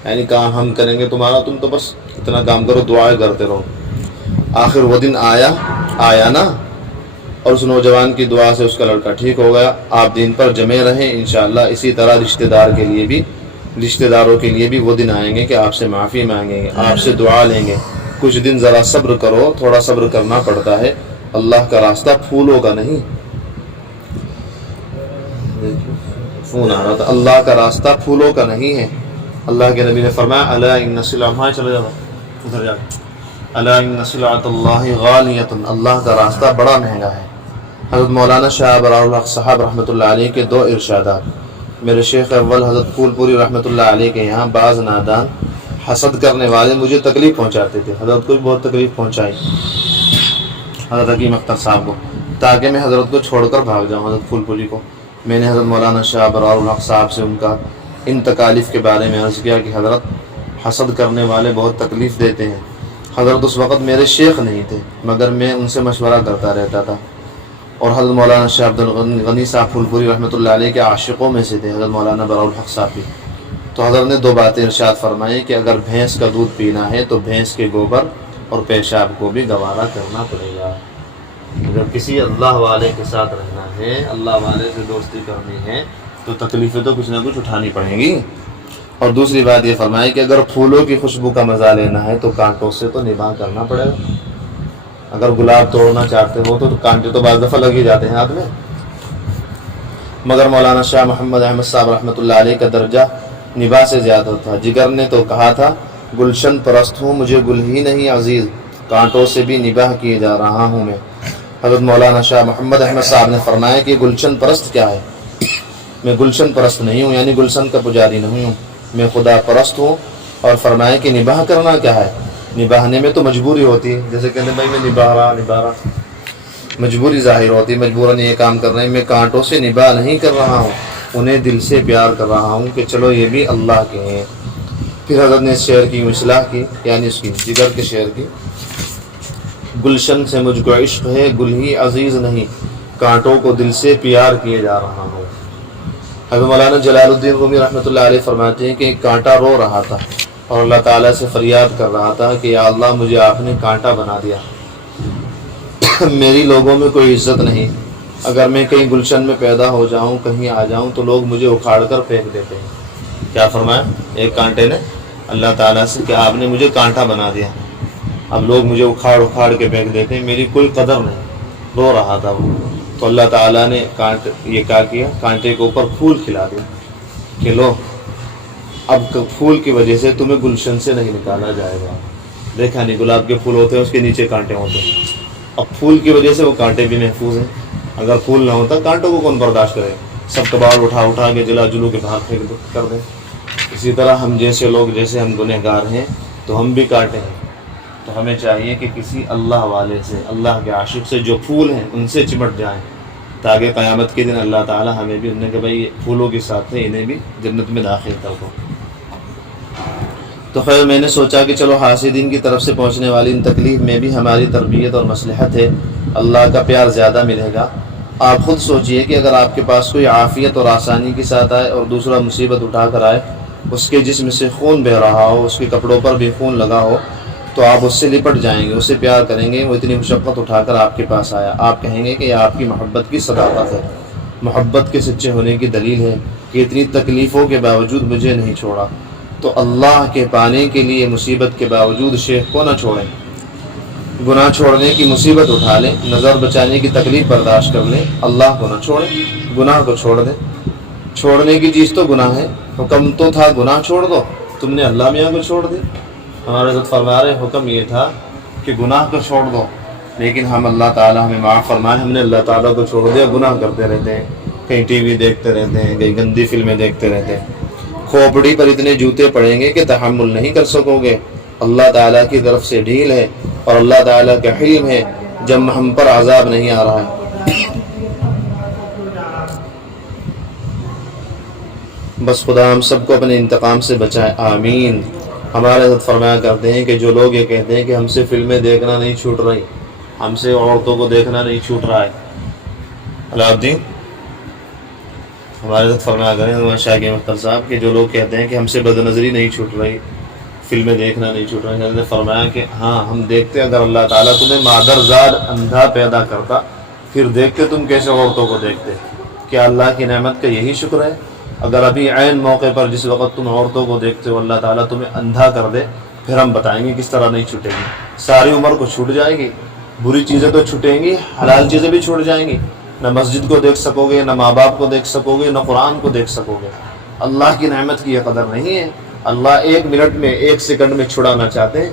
یعنی کام ہم کریں گے تمہارا، تم تو بس اتنا کام کرو، دعائیں کرتے رہو۔ آخر وہ دن آیا نا، اور اس نوجوان کی دعا سے اس کا لڑکا ٹھیک ہو گیا۔ آپ دین پر جمے رہیں انشاءاللہ۔ اسی طرح رشتہ داروں کے لیے بھی وہ دن آئیں گے کہ آپ سے معافی مانگیں گے، آپ سے دعا لیں گے۔ کچھ دن ذرا صبر کرو، تھوڑا صبر کرنا پڑتا ہے، اللہ کا راستہ پھولوں کا نہیں، فون آ رہا تھا، اللہ کا راستہ پھولوں کا نہیں ہے۔ اللہ کے نبی نے فرمایا الا ان سلعۃ، چلے جاؤ ادھر جا، الا ان سلعۃ اللہ غالیۃ، اللہ کا راستہ بڑا مہنگا ہے۔ حضرت مولانا شاہ برار الحق صاحب رحمۃ اللہ علیہ کے 2 ارشادات۔ میرے شیخ اول حضرت پھول پوری رحمۃ اللہ علیہ کے یہاں بعض نادان حسد کرنے والے مجھے تکلیف پہنچاتے تھے، حضرت کو بھی بہت تکلیف پہنچائی، حضرت حکیم اختر صاحب کو، تاکہ میں حضرت کو چھوڑ کر بھاگ جاؤں، حضرت پھول پوری کو۔ میں نے حضرت مولانا شاہ برار الحق صاحب سے ان تکالیف کے بارے میں عرض کیا کہ حضرت حسد کرنے والے بہت تکلیف دیتے ہیں۔ حضرت اس وقت میرے شیخ نہیں تھے، مگر میں ان سے مشورہ کرتا رہتا تھا، اور حضرت مولانا شاہ عبد الغنی صاحب پھول پوری رحمۃ اللہ علیہ کے عاشقوں میں سے تھے، حضرت مولانا برار الحق صاحب بھی۔ تو حضرت نے 2 باتیں ارشاد فرمائی کہ اگر بھینس کا دودھ پینا ہے تو بھینس کے گوبر اور پیشاب کو بھی گوارا کرنا پڑے گا۔ اگر کسی اللہ والے کے ساتھ رہنا ہے، اللہ والے سے دوستی کرنی ہے، تو تکلیفیں تو کچھ نہ کچھ اٹھانی پڑیں گی۔ اور دوسری بات یہ فرمائی کہ اگر پھولوں کی خوشبو کا مزہ لینا ہے تو کانٹوں سے تو نباہ کرنا پڑے گا۔ اگر گلاب توڑنا چاہتے ہو تو کانٹے تو بعض دفعہ لگ ہی جاتے ہیں ہاتھ میں۔ مگر مولانا شاہ محمد احمد صاحب رحمۃ اللہ علیہ کا درجہ نباہ سے زیادہ تھا۔ جگر نے تو کہا تھا گلشن پرست ہوں، مجھے گل ہی نہیں عزیز، کانٹوں سے بھی نباہ کیے جا رہا ہوں میں۔ حضرت مولانا شاہ محمد احمد صاحب نے فرمایا کہ گلشن پرست کیا ہے؟ میں گلشن پرست نہیں ہوں، یعنی گلشن کا پجاری نہیں ہوں، میں خدا پرست ہوں۔ اور فرمایا کہ نباہ کرنا کیا ہے؟ نباہنے میں تو مجبوری ہوتی ہے، جیسے کہتے ہیں بھائی میں نباہ رہا، مجبوری ظاہر ہوتی ہے، مجبوراً یہ کام کر رہے ہیں۔ میں کانٹوں سے نباہ نہیں کر رہا ہوں، انہیں دل سے پیار کر رہا ہوں کہ چلو یہ بھی اللہ کے ہیں۔ پھر حضرت نے اس شعر کی اصلاح کی، یعنی اس کی جگر کے شعر کی، گلشن سے مجھ کو عشق ہے، گل ہی عزیز نہیں، کانٹوں کو دل سے پیار کیے جا رہا ہوں۔ حضرت مولانا جلال الدین رومی رحمۃ اللہ علیہ فرماتے ہیں کہ ایک کانٹا رو رہا تھا اور اللہ تعالیٰ سے فریاد کر رہا تھا کہ یا اللہ مجھے آپ نے کانٹا بنا دیا، میری لوگوں میں کوئی عزت نہیں، اگر میں کہیں گلشن میں پیدا ہو جاؤں، کہیں آ جاؤں تو لوگ مجھے اکھاڑ کر پھینک دیتے ہیں۔ کیا فرمایا ایک کانٹے نے اللہ تعالیٰ سے کہ آپ نے مجھے کانٹا بنا دیا، اب لوگ مجھے اکھاڑ کے پھینک دیتے ہیں، میری کوئی قدر نہیں۔ رو رہا تھا وہ، تو اللہ تعالیٰ نے یہ کیا کیا، کانٹے کے اوپر پھول کھلا دیا کہ لو اب پھول کی وجہ سے تمہیں گلشن سے نہیں نکالا جائے گا۔ دیکھا نہیں، گلاب کے پھول ہوتے ہیں اس کے نیچے کانٹے ہوتے ہیں، اب پھول کی وجہ سے وہ کانٹے بھی محفوظ ہیں۔ اگر پھول نہ ہوتا کانٹوں کو کون برداشت کرے، سب کباڑ اٹھا کے جلا جلو کے باہر پھینک کر دیں۔ اسی طرح ہم جیسے لوگ، جیسے ہم گنہگار ہیں تو ہم بھی کانٹے ہیں، تو ہمیں چاہیے کہ کسی اللہ والے سے، اللہ کے عاشق سے جو پھول ہیں ان سے چمٹ جائیں، تاکہ قیامت کے دن اللہ تعالیٰ ہمیں بھی انہیں کہ بھائی پھولوں کے ساتھ ہیں، انہیں بھی جنت میں داخل کر دو۔ تو خیر میں نے سوچا کہ چلو حاسدین کی طرف سے پہنچنے والی ان تکلیف میں بھی ہماری تربیت اور مصلحت ہے، اللہ کا پیار زیادہ ملے گا۔ آپ خود سوچئے کہ اگر آپ کے پاس کوئی عافیت اور آسانی کے ساتھ آئے اور دوسرا مصیبت اٹھا کر آئے، اس کے جسم سے خون بہہ رہا ہو، اس کے کپڑوں پر بھی خون لگا ہو، تو آپ اس سے لپٹ جائیں گے، اسے پیار کریں گے۔ وہ اتنی مشقت اٹھا کر آپ کے پاس آیا، آپ کہیں گے کہ یہ آپ کی محبت کی صداقت ہے، محبت کے سچے ہونے کی دلیل ہے کہ اتنی تکلیفوں کے باوجود مجھے نہیں چھوڑا۔ تو اللہ کے پانے کے لیے مصیبت کے باوجود شیخ کو نہ چھوڑیں، گناہ چھوڑنے کی مصیبت اٹھا لیں، نظر بچانے کی تکلیف برداشت کر لیں، اللہ کو نہ چھوڑیں، گناہ کو چھوڑ دیں۔ چھوڑنے کی چیز تو گناہ ہے، حکم تو تھا گناہ چھوڑ دو، تم نے اللہ میاں کو چھوڑ دی۔ ہمارے حضرت فرما رہے حکم یہ تھا کہ گناہ کو چھوڑ دو، لیکن ہم اللہ تعالیٰ ہمیں معاف فرمائے، ہم نے اللہ تعالیٰ کو چھوڑ دیا، گناہ کرتے رہتے ہیں، کہیں ٹی وی دیکھتے رہتے ہیں، کہیں گندی فلمیں دیکھتے رہتے ہیں، کھوپڑی پر اتنے جوتے پڑیں گے کہ تحمل نہیں کر سکو گے۔ اللہ تعالیٰ کی طرف سے ڈھیل ہے اور اللہ تعالیٰ کا حلم ہے، جب ہم پر عذاب نہیں آ رہا ہے۔ بس خدا ہم سب کو اپنے انتقام سے بچائے، آمین۔ ہمارے حضرت فرمایا کرتے ہیں کہ جو لوگ یہ کہتے ہیں کہ ہم سے فلمیں دیکھنا نہیں چھوٹ رہی، ہم سے عورتوں کو دیکھنا نہیں چھوٹ رہا ہے، علاء الدین ہمارے حضرت فرمایا کریں شاہ کے مختار صاحب کہ جو لوگ کہتے ہیں کہ ہم سے بد نظری نہیں چھوٹ رہی، فلمیں دیکھنا نہیں چھوٹ رہی، حضرت نے فرمایا کہ ہاں ہم دیکھتے، اگر اللہ تعالیٰ تمہیں مادرزاد اندھا پیدا کرتا پھر دیکھتے تم کیسے عورتوں کو دیکھتے؟ کیا اللہ کی نعمت کا یہی شکر ہے؟ اگر ابھی عین موقع پر جس وقت تم عورتوں کو دیکھتے ہو اللہ تعالیٰ تمہیں اندھا کر دے، پھر ہم بتائیں گے کس طرح نہیں چھوٹے گی؟ ساری عمر کو چھوٹ جائے گی، بری چیزیں تو چھوٹیں گی، حلال چیزیں بھی چھوٹ جائیں گی، نہ مسجد کو دیکھ سکو گے، نہ ماں باپ کو دیکھ سکو گے، نہ قرآن کو دیکھ سکو گے۔ اللہ کی نعمت کی یہ قدر نہیں ہے۔ اللہ 1 منٹ میں 1 سیکنڈ میں چھڑانا چاہتے ہیں،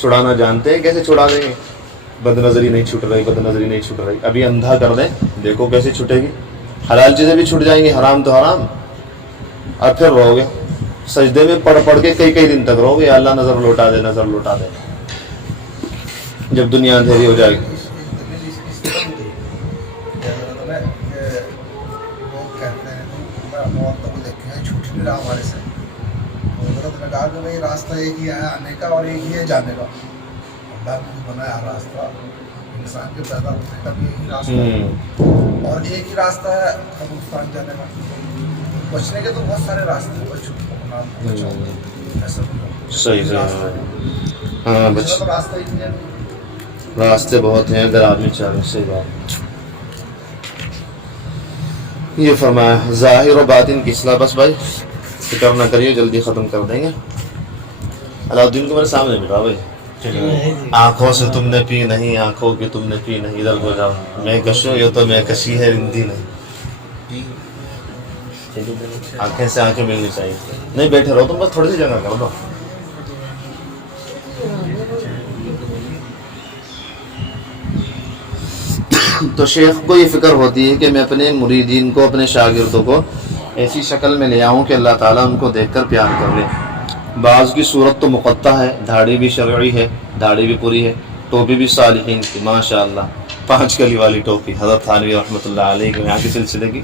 چھڑانا جانتے ہیں، کیسے چھڑا دیں گے؟ بد نظری نہیں چھوٹ رہی، بد نظری نہیں چھوٹ رہی، ابھی اندھا کر دیں، دیکھو کیسے چھوٹے گی؟ حلال چیزیں بھی چھوٹ جائیں گی، حرام تو حرام، اور پھر رو گے سجدے میں پڑھ پڑھ کے کئی دن تک رو گے، یا اللہ نظر لوٹا دے، نظر لوٹا دے، جب دنیا اندھیری ہو جائے گی۔ ہمارے سے حضرت نے کہا کہ بھائی راستہ ایک ہی ہے آنے کا اور ایک ہی ہے جانے کا، اللہ نے بنایا راستہ انسان کے پیدا ہونے کا بھی ایک ہی راستہ ہے اور ایک ہی راستہ ہے قبرستان جانے کا۔ بچنے کے تو بہت سارے راستے صحیح ہاں، راستہ ہی نہیں ہے، راستے بہت ہیں اگر آدمی چاہے، صحیح بات۔ یہ فرمایا ظاہر و باطن کی اصلاح، بس بھائی فکر نہ کریے، جلدی ختم کر دیں گے۔ علاء الدین کو میرے سامنے بٹھا بھائی، آنکھوں سے تم نے پی نہیں، آنکھوں کی تم نے پی نہیں، ادھر کو جاؤ، میں کشوں یہ تو میں کشی ہے رندی نہیں، آنکھیں سے آنکھیں ملنی چاہیے۔ نہیں بیٹھے رہو تم، بس تھوڑی سی جگہ کر دو۔ تو شیخ کو یہ فکر ہوتی ہے کہ میں اپنے مریدین کو، اپنے شاگردوں کو ایسی شکل میں لے آؤں کہ اللہ تعالیٰ ان کو دیکھ کر پیار کر لے۔ بعض کی صورت تو مقطع ہے، داڑھی بھی شرعی ہے، داڑھی بھی پوری ہے، ٹوپی بھی صالحین کی، ماشاءاللہ 5 کلی والی ٹوپی حضرت تھانوی رحمۃ اللہ علیہ کے یہاں کے سلسلے کی،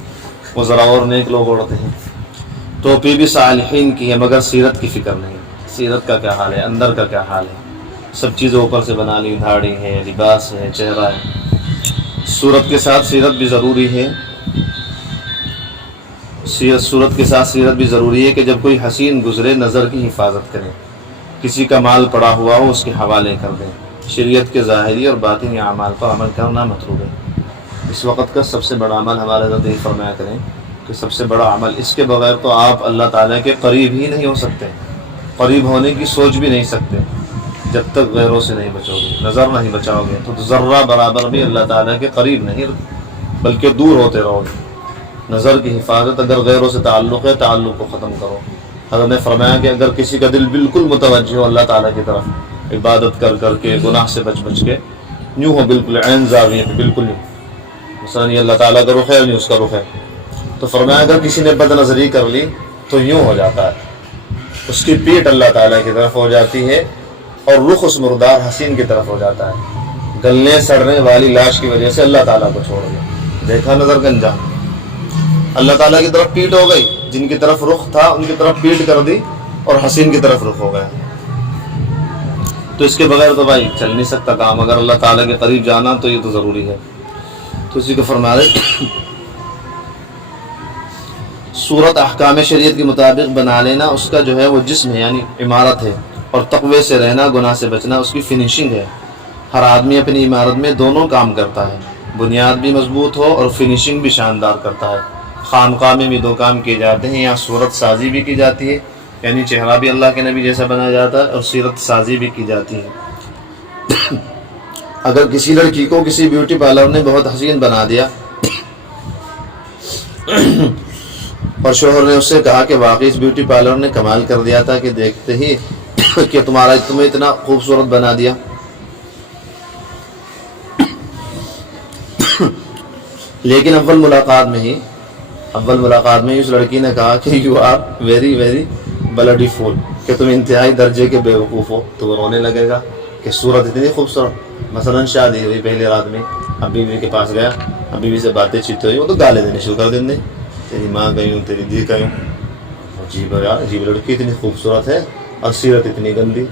وہ ذرا اور نیک لوگ اڑتے ہیں۔ ٹوپی بھی صالحین کی ہے، مگر سیرت کی فکر نہیں، سیرت کا کیا حال ہے، اندر کا کیا حال ہے، سب چیزیں اوپر سے بنا لی، داڑھی ہے، لباس ہے، چہرہ ہے۔ صورت کے ساتھ سیرت بھی ضروری ہے، صورت کے ساتھ سیرت بھی ضروری ہے کہ جب کوئی حسین گزرے نظر کی حفاظت کریں، کسی کا مال پڑا ہوا ہو اس کے حوالے کر دیں۔ شریعت کے ظاہری اور باطنی اعمال پر عمل کرنا مطلوب ہے۔ اس وقت کا سب سے بڑا عمل ہمارے حضرت یہ فرمایا کریں کہ سب سے بڑا عمل، اس کے بغیر تو آپ اللہ تعالیٰ کے قریب ہی نہیں ہو سکتے، قریب ہونے کی سوچ بھی نہیں سکتے جب تک غیروں سے نہیں بچو گے، نظر نہیں بچاؤ گے تو ذرہ برابر بھی اللہ تعالیٰ کے قریب نہیں بلکہ دور ہوتے رہو گے۔ نظر کی حفاظت، اگر غیروں سے تعلق ہے تعلق کو ختم کرو۔ حضرت نے فرمایا کہ اگر کسی کا دل بالکل متوجہ ہو اللہ تعالیٰ کی طرف، عبادت کر کر کے، گناہ سے بچ بچ کے، یوں ہو بالکل عین زاویے پہ، بالکل یوں، مثلا یہ اللہ تعالیٰ کا رخ ہے اور اس کا رخ ہے، تو فرمایا اگر کسی نے بد نظری کر لی تو یوں ہو جاتا ہے، اس کی پیٹھ اللہ تعالیٰ کی طرف ہو جاتی ہے اور رخ اس مردار حسین کی طرف ہو جاتا ہے۔ گلنے سڑنے والی لاش کی وجہ سے اللہ تعالیٰ کو چھوڑ گیا، دیکھا نظر کا انجام، اللہ تعالیٰ کی طرف پیٹ ہو گئی، جن کی طرف رخ تھا ان کی طرف پیٹ کر دی اور حسین کی طرف رخ ہو گیا۔ تو اس کے بغیر تو بھائی چل نہیں سکتا کام، اگر اللہ تعالیٰ کے قریب جانا تو یہ تو ضروری ہے۔ تو اسی کو فرما رہے صورت احکام شریعت کے مطابق بنا لینا اس کا جو ہے وہ جسم ہے، یعنی عمارت ہے، اور تقوی سے رہنا، گناہ سے بچنا اس کی فنیشنگ ہے۔ ہر آدمی اپنی عمارت میں دونوں کام کرتا ہے، بنیاد بھی مضبوط ہو اور فنیشنگ بھی شاندار کرتا ہے۔ خانقاہ میں بھی 2 کام کیے جاتے ہیں، یہاں صورت سازی بھی کی جاتی ہے، یعنی چہرہ بھی اللہ کے نبی جیسا بنایا جاتا ہے، اور سیرت سازی بھی کی جاتی ہے۔ اگر کسی لڑکی کو کسی بیوٹی پارلر نے بہت حسین بنا دیا اور شوہر نے اس سے کہا کہ واقعی اس بیوٹی پارلر نے کمال کر دیا تھا کہ دیکھتے ہی کہ تمہیں اتنا خوبصورت بنا دیا. لیکن اول ملاقات میں ہی اس لڑکی نے کہا کہ you are very very bloody fool, کہ تم انتہائی درجے کے بیوقوف ہو. تو وہ رونے لگے گا کہ صورت اتنی خوبصورت. مثلا شادی ہوئی پہلی رات میں، اب بیوی کے پاس گیا، اب بیوی سے باتیں چیت ہوئی، وہ تو گالے دینے شروع کر دیں، تیری ماں گئی ہوں، تیری دی گئی ہوں. عجیب ہے یار، عجیب لڑکی اتنی خوبصورت ہے اور سیرت اتنی گندی.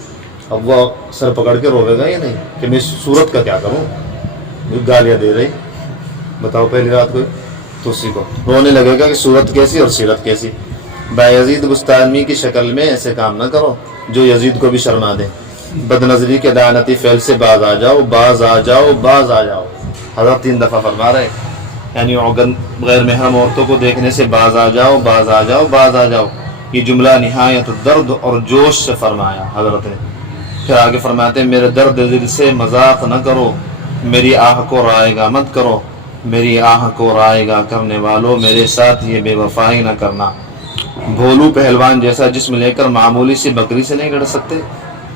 اب وہ سر پکڑ کے روے گا یا نہیں کہ میں صورت کا کیا کروں، گالیاں دے رہی، بتاؤ پہلی رات کو. تو اسی کو رونے لگے گا کہ صورت کیسی اور سیرت کیسی. بایزید گستامی کی شکل میں ایسے کام نہ کرو جو یزید کو بھی شرما دے. بد نظری کے لعنتی فعل سے باز آ جاؤ، باز آ جاؤ، باز آ جاؤ. حضرت 3 دفعہ فرما رہے، یعنی غیر محرم عورتوں کو دیکھنے سے باز آ جاؤ، باز آ جاؤ، باز آ جاؤ. یہ جملہ نہایت درد اور جوش سے فرمایا حضرت نے. پھر آگے فرماتے ہیں میرے درد دل سے مذاق نہ کرو، میری آہ کو رائے گا مت کرو، میری آہ کو رائے گا کرنے والوں میرے ساتھ یہ بے وفائی نہ کرنا. بھولو پہلوان جیسا جسم لے کر معمولی سی بکری سے نہیں لڑ سکتے،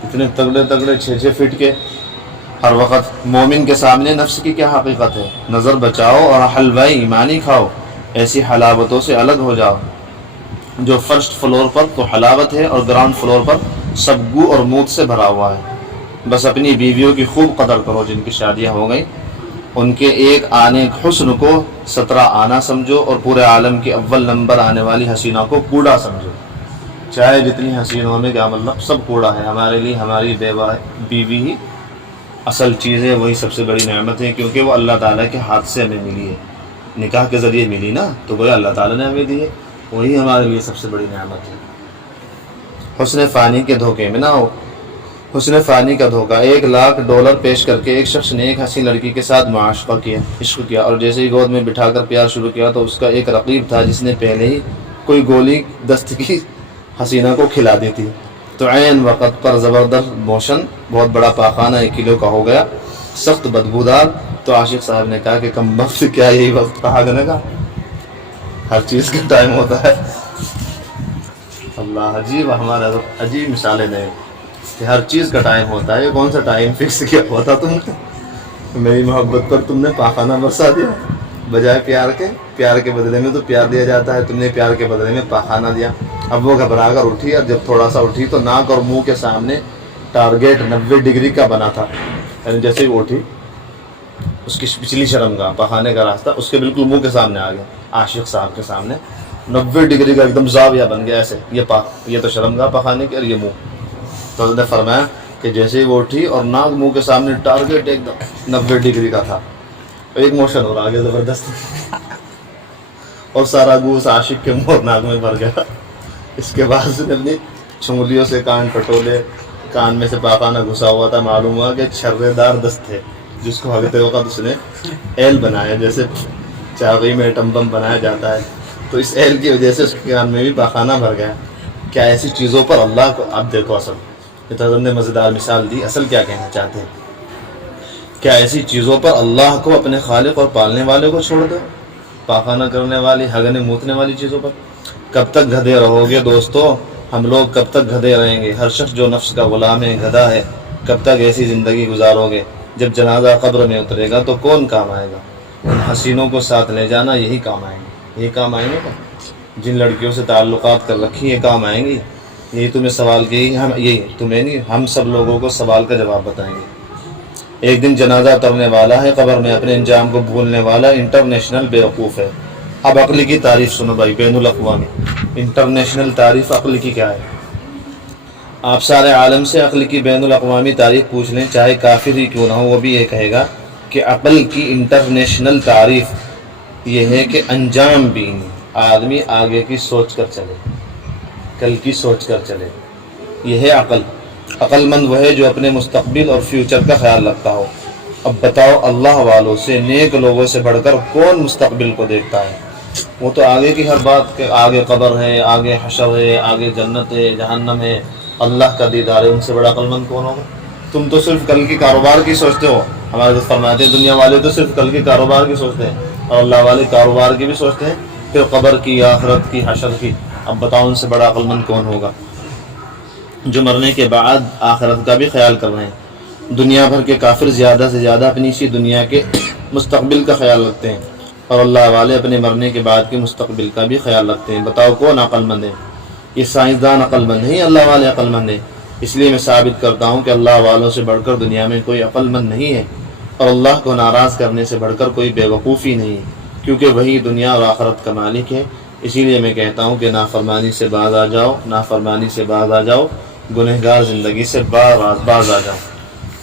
اتنے تگڑے تگڑے 6 فٹ کے. ہر وقت مومن کے سامنے نفس کی کیا حقیقت ہے. نظر بچاؤ اور حلوہ ایمانی کھاؤ، ایسی حلاوتوں سے الگ ہو جاؤ. جو فرسٹ فلور پر تو حلاوت ہے اور گراؤنڈ فلور پر سبگو اور موت سے بھرا ہوا ہے. بس اپنی بیویوں کی خوب قدر کرو جن کی شادیاں ہو گئیں، ان کے ایک آنے حسن کو 17 آنا سمجھو، اور پورے عالم کی اول نمبر آنے والی حسینہ کو کوڑا سمجھو. چاہے جتنی حسینوں میں کیا مطلب، سب کوڑا ہے. ہمارے لیے ہماری بیوی ہی اصل چیز ہے، وہی سب سے بڑی نعمت ہے، کیونکہ وہ اللہ تعالیٰ کے ہاتھ سے ہمیں ملی ہے، نکاح کے ذریعے ملی نا، تو وہ اللہ تعالیٰ نے ہمیں دی ہے، وہی ہمارے لیے سب سے بڑی نعمت ہے. حسن فانی کے دھوکے میں نہ ہو. حسن فانی کا دھوکہ. $1,00,000 پیش کر کے ایک شخص نے ایک حسین لڑکی کے ساتھ معاشقہ کیا، عشق کیا، اور جیسے ہی گود میں بٹھا کر پیار شروع کیا تو اس کا ایک رقیب تھا جس نے پہلے ہی کوئی گولی دست کی حسینہ کو کھلا دی تھی. تو عین وقت پر زبردست موشن، بہت بڑا پاخانہ 1 کلو کا ہو گیا، سخت بدبودار. تو عاشق صاحب نے کہا کہ کم وقت کیا یہی وقت کہا گنے کا، ہر چیز کا ٹائم ہوتا ہے. اللہ عجیب، ہمارا عجیب مثالیں دیں کہ ہر چیز کا ٹائم ہوتا ہے. یہ کون سا ٹائم فکس کیا ہوتا تم نے؟ میری محبت پر تم نے پاخانہ برسا دیا بجائے پیار کے بدلے میں تو پیار دیا جاتا ہے، تم نے پیار کے بدلے میں پاخانہ دیا. اب وہ گھبرا کر اٹھی، اور جب تھوڑا سا اٹھی تو ناک اور منہ کے سامنے ٹارگیٹ 90 ڈگری کا بنا تھا. یعنی جیسے ہی اٹھی اس کی پچھلی شرمگاہ پاخانے کا راستہ اس کے بالکل منہ کے سامنے آ گیا. عاشق صاحب کے سامنے 90 ڈگری کا ایک دم زاویہ بن گیا ایسے. یہ تو شرمگاہ پاخانے کی اور یہ منہ. تو حضرت نے فرمایا کہ جیسے ہی وہ اٹھی اور ناک منہ کے سامنے ٹارگیٹ ایک دم 90 ڈگری کا تھا، ایک موشن ہو رہا آگے زبردست، اور سارا گوس عاشق کے منہ اور ناک میں بھر گیا. اس کے بعد سے اپنی چھنگلیوں سے کان پٹولے، کان میں سے پاخانہ گھسا ہوا تھا. معلوم ہوا کہ چھرے دار دست تھے جس کو ہگتے وقت اس نے ایل بنایا، جیسے چاقی میں ایٹم بم بنایا جاتا ہے. تو اس ایل کی وجہ سے اس کے کان میں بھی پاخانہ بھر گیا. کیا ایسی چیزوں پر اللہ کو، اب دیکھو اصل حضرت نے مزیدار مثال دی. اصل کیا کہنا چاہتے ہیں؟ کیا ایسی چیزوں پر اللہ کو، اپنے خالق اور پالنے والے کو چھوڑ دو؟ پاخانہ کرنے والی، ہگنے موتنے والی چیزوں پر کب تک گدھے رہو گے دوستو؟ ہم لوگ کب تک گدھے رہیں گے؟ ہر شخص جو نفس کا غلام ہے، گدھا ہے. کب تک ایسی زندگی گزارو گے؟ جب جنازہ قبر میں اترے گا تو کون کام آئے گا؟ ان حسینوں کو ساتھ لے جانا، یہی کام آئیں گے. یہی کام آئیں گے. جن لڑکیوں سے تعلقات کر رکھی یہ کام آئیں گی. یہی تمہیں سوال کی، ہم یہی تمہیں نہیں، ہم سب لوگوں کو سوال کا جواب بتائیں گے. ایک دن جنازہ اترنے والا ہے قبر میں، اپنے انجام کو بھولنے والا انٹرنیشنل بیوقوف ہے. اب عقل کی تعریف سنو بھائی، بین الاقوامی انٹرنیشنل تعریف عقل کی کیا ہے؟ آپ سارے عالم سے عقل کی بین الاقوامی تعریف پوچھ لیں، چاہے کافر ہی کیوں نہ ہو، وہ بھی یہ کہے گا کہ عقل کی انٹرنیشنل تعریف یہ ہے کہ انجام بین، آدمی آگے کی سوچ کر چلے، کل کی سوچ کر چلے. یہ ہے عقل. عقل مند وہ ہے جو اپنے مستقبل اور فیوچر کا خیال رکھتا ہو. اب بتاؤ، اللہ والوں سے، نیک لوگوں سے بڑھ کر کون مستقبل کو دیکھتا ہے؟ وہ تو آگے کی ہر بات کہ آگے قبر ہے، آگے حشر ہے، آگے جنت ہے، جہنم ہے، اللہ کا دیدار ہے. ان سے بڑا عقل مند کون ہوگا؟ تم تو صرف کل کی کاروبار کی سوچتے ہو. ہمارے دوست فرماتے ہیں دنیا والے تو صرف کل کے کاروبار کی سوچتے ہیں، اور اللہ والے کاروبار کی بھی سوچتے ہیں پھر قبر کی، آخرت کی، حشر کی. اب بتاؤ ان سے بڑا عقل مند کون ہوگا جو مرنے کے بعد آخرت کا بھی خیال کر رہے ہیں. دنیا بھر کے کافر زیادہ سے زیادہ اپنی اسی دنیا کے مستقبل کا خیال رکھتے ہیں، اور اللہ والے اپنے مرنے کے بعد کے مستقبل کا بھی خیال رکھتے ہیں. بتاؤ کون عقل مند ہے؟ یہ سائنسدان عقل مند ہیں، اللہ والے عقل مند ہیں. اس لیے میں ثابت کرتا ہوں کہ اللہ والوں سے بڑھ کر دنیا میں کوئی عقل مند نہیں ہے، اور اللہ کو ناراض کرنے سے بڑھ کر کوئی بے وقوفی نہیں ہے، کیونکہ وہی دنیا اور آخرت کا مالک ہے. اسی لیے میں کہتا ہوں کہ نافرمانی سے باز آ جاؤ، نافرمانی سے باز آ جاؤ، گنہگار زندگی سے باز آ جاؤ.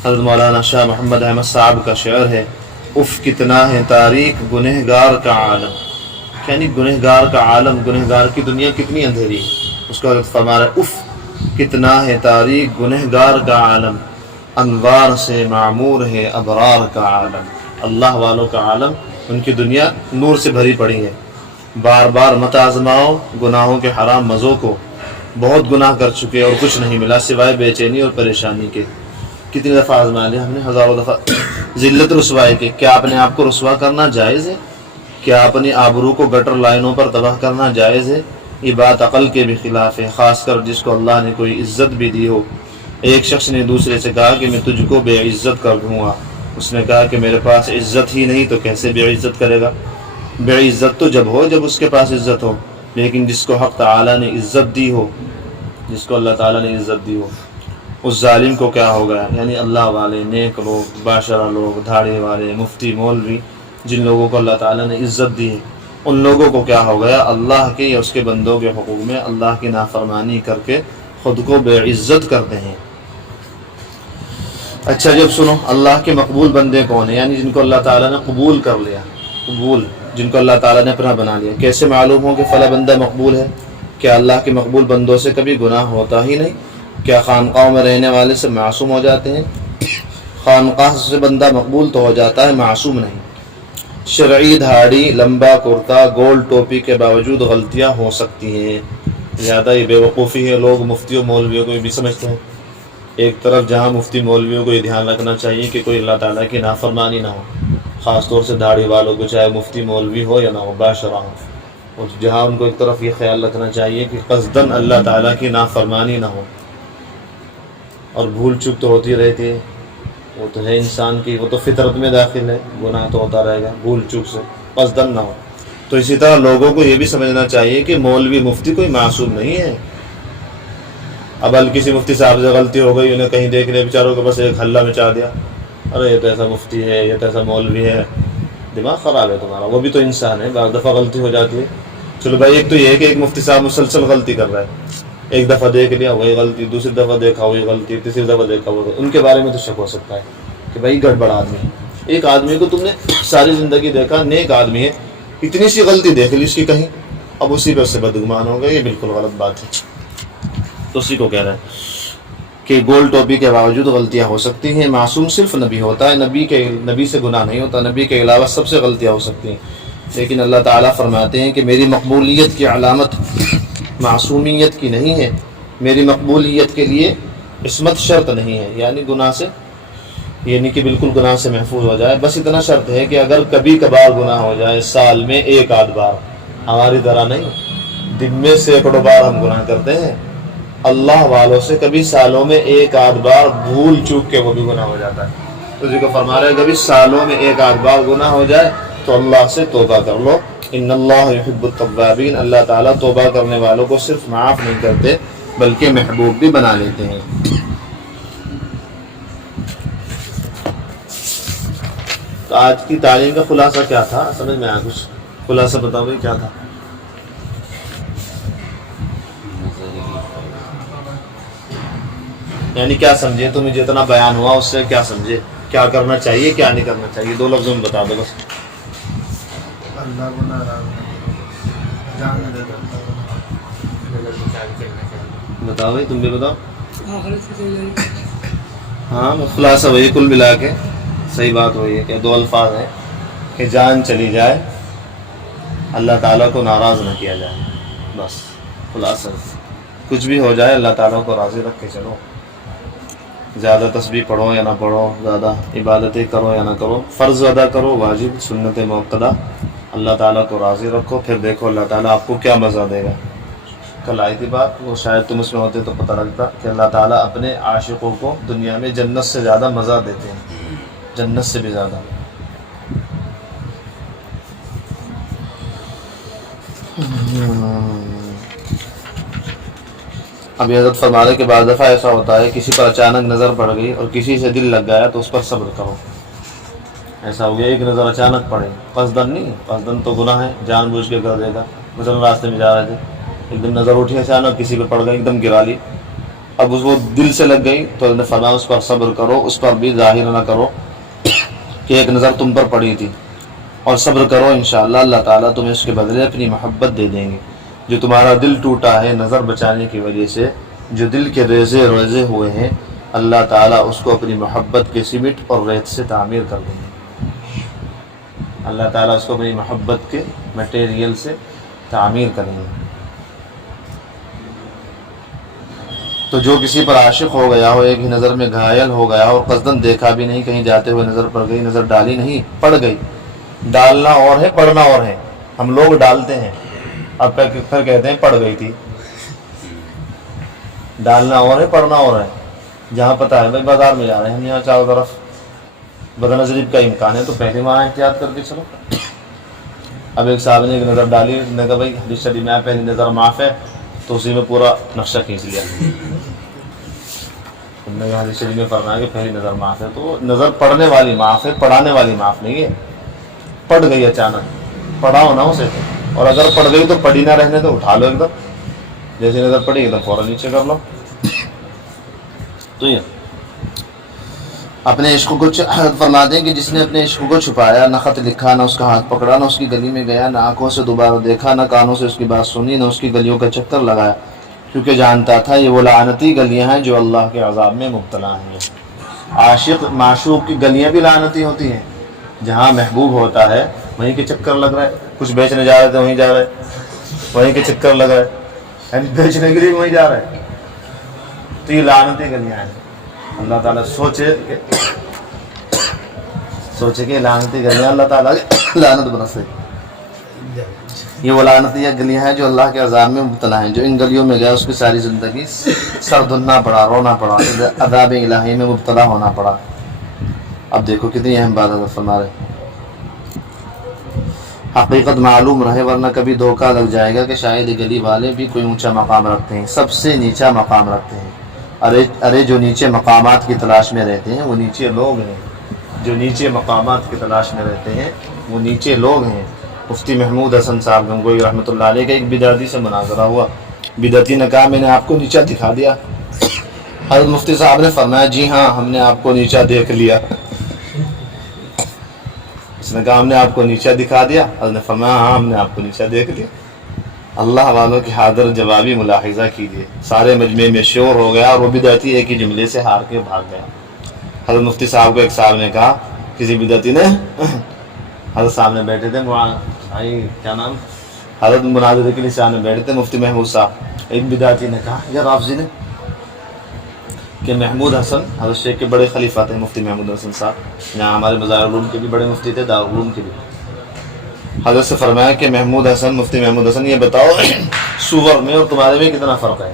حضرت مولانا شاہ محمد احمد صاحب کا شعر ہے، اف کتنا ہے تاریک گنہگار کا عالم. یعنی گنہگار کا عالم، گنہگار کی دنیا کتنی اندھیری ہے. اس کا حضرت فرما رہا ہے، اف کتنا ہے تاریک گنہگار کا عالم، انوار سے معمور ہے ابرار کا عالم. اللہ والوں کا عالم، ان کی دنیا نور سے بھری پڑی ہے. بار بار مت آزماؤ گناہوں کے حرام مزوں کو، بہت گناہ کر چکے اور کچھ نہیں ملا سوائے بے چینی اور پریشانی کے. کتنی دفعہ آزما لیا ہم نے، ہزاروں دفعہ. ذلت رسوائی کے، کیا اپنے آپ کو رسوا کرنا جائز ہے؟ کیا اپنی آبرو کو گٹر لائنوں پر تباہ کرنا جائز ہے؟ یہ بات عقل کے بھی خلاف ہے، خاص کر جس کو اللہ نے کوئی عزت بھی دی ہو. ایک شخص نے دوسرے سے کہا کہ میں تجھ کو بے عزت کر دوں گا. اس نے کہا کہ میرے پاس عزت ہی نہیں تو کیسے بے عزت کرے گا؟ بے عزت تو جب ہو جب اس کے پاس عزت ہو، لیکن جس کو حق تعالیٰ نے عزت دی ہو، جس کو اللہ تعالیٰ نے عزت دی ہو، اس ظالم کو کیا ہو گیا؟ یعنی اللہ والے، نیک لوگ، باشرہ لوگ، دھاڑی والے، مفتی، مولوی، جن لوگوں کو اللہ تعالیٰ نے عزت دی ہے، ان لوگوں کو کیا ہو گیا؟ اللہ کے یا اس کے بندوں کے حقوق میں اللہ کی نافرمانی کر کے خود کو بے عزت کرتے ہیں. اچھا جب سنو، اللہ کے مقبول بندے کون ہیں؟ یعنی جن کو اللہ تعالیٰ نے قبول کر لیا، قبول، جن کو اللہ تعالیٰ نے اپنا بنا لیا. کیسے معلوم ہو کہ فلاں بندہ مقبول ہے؟ کیا اللہ کے مقبول بندوں سے کبھی گناہ ہوتا ہی نہیں؟ کیا خانقاہوں میں رہنے والے سے معصوم ہو جاتے ہیں؟ خانقاہ سے بندہ مقبول تو ہو جاتا ہے، معصوم نہیں. شرعی دھاڑی، لمبا کرتا، گول ٹوپی کے باوجود غلطیاں ہو سکتی ہیں. زیادہ یہ بے وقوفی ہے، لوگ مفتیوں مولویوں کو یہ بھی سمجھتے ہیں. ایک طرف جہاں مفتی مولویوں کو یہ دھیان رکھنا چاہیے کہ کوئی اللہ تعالیٰ کی نافرمانی نہ ہو، خاص طور سے داڑھی والوں کو، چاہے مفتی مولوی ہو یا نہ ہو، باشرہ ہو. اور جہاں ان کو ایک طرف یہ خیال رکھنا چاہیے کہ قصداً اللہ تعالیٰ کی نافرمانی نہ ہو. اور بھول چوک تو ہوتی رہتی ہے، وہ تو ہے انسان کی، وہ تو فطرت میں داخل ہے، گناہ تو ہوتا رہے گا بھول چوک سے، قصداً نہ ہو. تو اسی طرح لوگوں کو یہ بھی سمجھنا چاہیے کہ مولوی مفتی کوئی معصوم نہیں ہے. اب کسی مفتی صاحب سے غلطی ہو گئی، انہیں کہیں دیکھ لیا بیچاروں کو، بس ایک ہلہ مچا دیا، ارے یہ تو ایسا مفتی ہے، یہ تو ایسا مولوی ہے. دماغ خراب ہے تمہارا. وہ بھی تو انسان ہے، بعض دفعہ غلطی ہو جاتی ہے. چلو بھائی، ایک تو یہ ہے کہ ایک مفتی صاحب مسلسل غلطی کر رہا ہے، ایک دفعہ دیکھ لیا وہی غلطی، دوسری دفعہ دیکھا وہی غلطی، تیسری دفعہ دیکھا وہی غلطی. ان کے بارے میں تو شک ہو سکتا ہے کہ بھائی گڑبڑ آدمی ہے. ایک آدمی کو تم نے ساری زندگی دیکھا، نیک آدمی ہے، اتنی سی غلطی دیکھ لی اس کی کہیں، اب اسی پہ اس سے بدگمان ہو گئے. یہ بالکل غلط بات ہے. تو اسی کو کہہ رہے ہیں کہ گول ٹوپی کے باوجود غلطیاں ہو سکتی ہیں. معصوم صرف نبی ہوتا ہے، نبی سے گناہ نہیں ہوتا. نبی کے علاوہ سب سے غلطیاں ہو سکتی ہیں، لیکن اللہ تعالیٰ فرماتے ہیں کہ میری مقبولیت کی علامت معصومیت کی نہیں ہے، میری مقبولیت کے لیے عصمت شرط نہیں ہے. یعنی گناہ سے، یعنی کہ بالکل گناہ سے محفوظ ہو جائے، بس اتنا شرط ہے کہ اگر کبھی کبھار گناہ ہو جائے، سال میں ایک آدھ بار، ہماری طرح نہیں دن میں سینکڑوں بار ہم گناہ کرتے ہیں. اللہ والوں سے کبھی سالوں میں ایک آدھ بار بھول چوک کے وہ بھی گناہ ہو جاتا ہے. تو جی کو فرما رہے ہیں کبھی سالوں میں ایک آدھ بار گناہ ہو جائے تو اللہ سے توبہ کر لو. ان اللہ یحب التوابین، اللہ تعالیٰ توبہ کرنے والوں کو صرف معاف نہیں کرتے بلکہ محبوب بھی بنا لیتے ہیں. تو آج کی تعلیم کا خلاصہ کیا تھا؟ سمجھ میں آیا کچھ؟ خلاصہ بتاؤ بھائی کیا تھا؟ یعنی کیا سمجھے تمہیں جتنا بیان ہوا اس سے؟ کیا سمجھے؟ کیا کرنا چاہیے، کیا نہیں کرنا چاہیے؟ 2 لفظوں میں بتا دو بس. اللہ کو ناراض جان دے بتاؤ بھائی، تم بھی بتاؤ. ہاں خلاصہ وہی کل ملا کے صحیح بات وہی ہے کہ 2 الفاظ ہیں کہ جان چلی جائے، اللہ تعالیٰ کو ناراض نہ کیا جائے. بس خلاصہ کچھ بھی ہو جائے اللہ تعالیٰ کو راضی رکھ کے چلو. زیادہ تسبیح پڑھو یا نہ پڑھو، زیادہ عبادتیں کرو یا نہ کرو، فرض ادا کرو، واجب، سنت موقدہ، اللہ تعالیٰ کو راضی رکھو، پھر دیکھو اللہ تعالیٰ آپ کو کیا مزہ دے گا۔ کل آئی تھی بات، وہ شاید تم اس میں ہوتے تو پتہ لگتا کہ اللہ تعالیٰ اپنے عاشقوں کو دنیا میں جنت سے زیادہ مزہ دیتے ہیں، جنت سے بھی زیادہ۔ ابھی حضرت فرما رہے کہ بعض دفعہ ایسا ہوتا ہے کسی پر اچانک نظر پڑ گئی اور کسی سے دل لگ گیا تو اس پر صبر کرو۔ ایسا ہو گیا ایک نظر اچانک پڑے، قصدن نہیں، قصدن تو گناہ ہے، جان بوجھ کے کر دے گا۔ مثلا راستے میں جا رہے تھے، ایک دم نظر اٹھی اچانک کسی پہ پڑ گئی، ایک دم گرا لی، اب اس وہ دل سے لگ گئی تو اللہ نے فرمایا اس پر صبر کرو، اس پر بھی ظاہر نہ کرو کہ ایک نظر تم پر پڑی تھی، اور صبر کرو، انشاءاللہ اللہ تعالیٰ تمہیں اس کے بدلے اپنی محبت دے دیں گے۔ جو تمہارا دل ٹوٹا ہے نظر بچانے کی وجہ سے، جو دل کے ریزے روزے ہوئے ہیں، اللہ تعالیٰ اس کو اپنی محبت کے سیمنٹ اور ریت سے تعمیر کر دیں گے۔ اللہ تعالیٰ اس کو اپنی محبت کے مٹیریل سے تعمیر کریں گے۔ تو جو کسی پر عاشق ہو گیا ہو، ایک ہی نظر میں گھائل ہو گیا ہو، اور قصدن دیکھا بھی نہیں، کہیں جاتے ہوئے نظر پڑ گئی، نظر ڈالی نہیں، پڑ گئی۔ ڈالنا اور ہے، پڑھنا اور ہے۔ ہم لوگ ڈالتے ہیں، اب پھر کہتے ہیں پڑ گئی تھی۔ ڈالنا اور ہے، پڑھنا اور ہے۔ جہاں پتہ ہے بھائی بازار میں جا رہے ہیں ہم، یہاں چاروں طرف بدنظری کا امکان ہے تو پہلے وہاں احتیاط کر کے چلو۔ اب ایک صاحب نے ایک نظر ڈالی، نے کہا بھائی حدیث شریف میں پہلی نظر معاف ہے، تو اسی میں پورا نقشہ کھینچ لیا۔ انہوں نے حدیث شریف میں فرمایا کہ پہلی نظر معاف ہے، تو نظر پڑھنے والی معاف ہے، پڑھانے والی معاف نہیں ہے۔ پڑ گئی اچانک، پڑھاؤ نہ اسے، اور اگر پڑ گئی تو پڑھی نہ رہنے تو اٹھا لو ایک دم، جیسے نظر پڑی ایک دم فوراً نیچے کر لو۔ تو یہ اپنے عشق کو فرما دیں کہ جس نے اپنے عشق کو چھپایا، نہ خط لکھا، نہ اس کا ہاتھ پکڑا، نہ اس کی گلی میں گیا، نہ آنکھوں سے دوبارہ دیکھا، نہ کانوں سے اس کی بات سنی، نہ اس کی گلیوں کا چکر لگایا، کیونکہ جانتا تھا یہ وہ لعنتی گلیاں ہیں جو اللہ کے عذاب میں مبتلا ہیں۔ عاشق معشوق کی گلیاں بھی لعنتی ہوتی ہیں، جہاں محبوب ہوتا ہے وہیں کے چکر لگ رہا ہے، کچھ بیچنے جا رہے تھے وہیں جا رہے، وہیں کے چکر لگ رہے، یعنی بیچنے کے لیے وہیں جا رہے، تو یہ لعنتی گلیاں ہیں۔ اللہ تعالیٰ سوچے کہ لعنتی گلیاں اللہ تعالیٰ کی لعنت برسے۔ یہ وہ لعنتی گلیاں ہیں جو اللہ کے عذاب میں مبتلا ہیں۔ جو ان گلیوں میں گیا اس کی ساری زندگی سر دھننا پڑا، رونا پڑا، عذاب الہی میں مبتلا ہونا پڑا۔ اب دیکھو کتنی اہم بات ہے فرما رہے، حقیقت معلوم رہے ورنہ کبھی دھوکہ لگ جائے گا کہ شاید یہ گلی والے بھی کوئی اونچا مقام رکھتے ہیں، سب سے نیچا مقام رکھتے ہیں۔ ارے جو نیچے مقامات کی تلاش میں رہتے ہیں وہ نیچے لوگ ہیں، جو نیچے مقامات کی تلاش میں رہتے ہیں وہ نیچے لوگ ہیں۔ مفتی محمود حسن صاحب گنگوئی رحمۃ اللہ علیہ کا ایک بدعتی سے مناظرہ ہوا، بدعتی نے کہا میں نے آپ کو نیچا دکھا دیا۔ حضرت مفتی صاحب نے فرمایا جی ہاں ہم نے آپ کو نیچا دیکھ لیا۔ اس نے کہا ہم نے آپ کو نیچا دکھا دیا، حضرت نے فرمایا ہاں ہم نے آپ کو نیچا دیکھ لیا۔ اللہ والوں کی حاضر جوابی ملاحظہ کیجیے، سارے مجمع میں شور ہو گیا اور وہ بدعتی ایک ہی جملے سے ہار کے بھاگ گیا۔ حضرت مفتی صاحب کو ایک صاحب نے کہا، کسی بدعتی نے، حضرت سامنے بیٹھے تھے، کیا نام، حضرت مناظرے کے لیے سامنے بیٹھے تھے مفتی محمود صاحب، ایک بدعتی نے کہا یا رافضی نے کہ محمود حسن حضرت شیخ کے بڑے خلیفہ تھے، مفتی محمود حسن صاحب، یہاں ہمارے مظاہر علوم کے بھی بڑے مفتی تھے، دارالعلوم کے بھی۔ حضرت سے فرمایا کہ محمود حسن، مفتی محمود حسن یہ بتاؤ سور میں اور تمہارے میں کتنا فرق ہے؟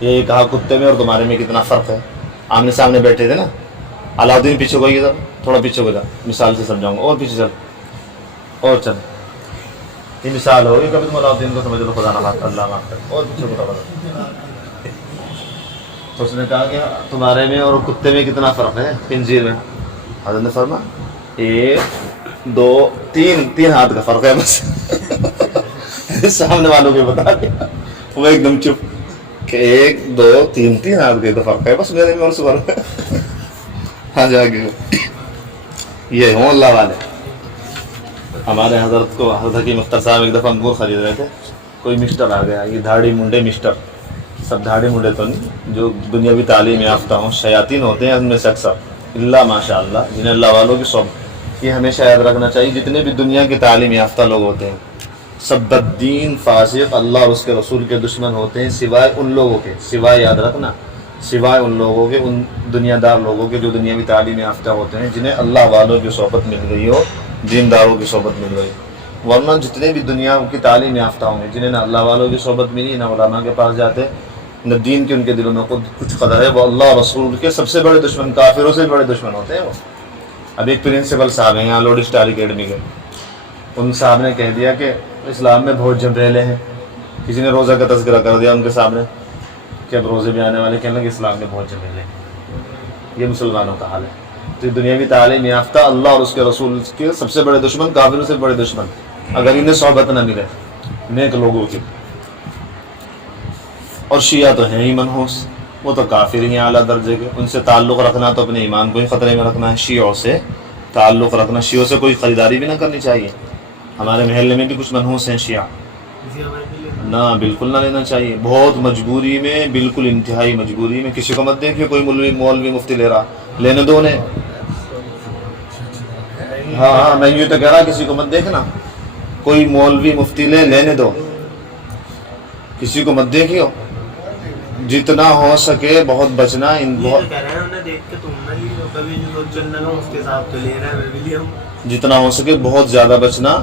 یہ کہا کتے میں اور تمہارے میں کتنا فرق ہے؟ آمنے سامنے بیٹھے تھے نا۔ علاؤدین پیچھے کو ادھر تھوڑا پیچھے کو جا، مثال سے سمجھاؤں گا، اور پیچھے چل اور چل، یہ مثال ہوگی، کبھی تم علاؤدین کو سمجھ لو خدا نہ خواستہ اللہ معاف کر، اور پیچھے کو تھوڑا۔ تو اس نے کہا کہ تمہارے میں اور کتے میں کتنا فرق ہے خنزیر میں؟ حضرت نے فرمایا 1 2 3 ہاتھ کا فرق ہے بس۔ سامنے والوں کو بتا دیا، وہ ایک دم چپ کہ 1 2 3 ہاتھ کا فرق ہے بس میرے میں اور سور میں۔ ہاں جا کے یہ ہوں اللہ والے۔ ہمارے حضرت کو حضرت حکیم اختر صاحب ایک دفعہ انگور خرید رہے تھے، کوئی مسٹر آ گیا، یہ دھاڑی منڈے مسٹر، سب دھاڑی منڈے تو نہیں، جو دنیاوی تعلیم یافتہ ہوں، شیاطین ہوتے ہیں ان میں سے اکثر، اللہ ماشاء اللہ، جنہیں اللہ والوں کی صحبت، یہ ہمیشہ یاد رکھنا چاہیے، جتنے بھی دنیا کے تعلیم یافتہ لوگ ہوتے ہیں سب بددین، فاسق، اللہ اور اس کے رسول کے دشمن ہوتے ہیں، سوائے ان لوگوں کے، سوائے یاد رکھنا، سوائے ان لوگوں کے، ان دنیا دار لوگوں کے جو دنیاوی تعلیم یافتہ ہوتے ہیں، جنہیں اللہ والوں کی صحبت مل گئی ہو، دینداروں کی صحبت مل گئی. ورنہ جتنے بھی دنیا کی تعلیم یافتہ ہوں گے جنہیں نہ اللہ والوں کی صحبت ملی نہ علماء کے پاس جاتے نہ دین کی ان کے دلوں میں کچھ قدر ہے، وہ اللہ اور رسول کے سب سے بڑے دشمن، کافروں سے بھی بڑے دشمن ہوتے ہیں وہ. اب ایک پرنسپل صاحب ہیں یہاں لوڈ اسٹار اکیڈمی کے، ان صاحب نے کہہ دیا کہ اسلام میں بہت جھمیلے ہیں. کسی نے روزہ کا تذکرہ کر دیا ان کے سامنے کہ اب روزے بھی آنے والے کہنے لگے اسلام میں بہت جھمیلے ہیں. یہ مسلمانوں کا حال ہے. تو دنیاوی تعلیم یافتہ اللہ اور اس کے رسول کے سب سے بڑے دشمن، کافروں سے بڑے دشمن، اگر انہیں صحبت نہ ملے نیک لوگوں کی. اور شیعہ تو ہیں ہی منحوس، وہ تو کافر ہی ہیں اعلیٰ درجے کے. ان سے تعلق رکھنا تو اپنے ایمان کو ہی خطرے میں رکھنا ہے. شیعوں سے تعلق رکھنا، شیعوں سے کوئی خریداری بھی نہ کرنی چاہیے. ہمارے محلے میں بھی کچھ منحوس ہیں شیعہ، نہ بالکل نہ لینا چاہیے. بہت مجبوری میں، بالکل انتہائی مجبوری میں. کسی کو مت دیکھیے کوئی مولوی مفتی لے رہا، لینے دو انہیں. ہاں میں یوں تو کہہ رہا کسی کو مت دیکھنا، کوئی مولوی مفتی لینے دو، کسی کو مت دیکھیو. جتنا ہو سکے بہت بچنا. جتنا ہو سکے بہت زیادہ بچنا.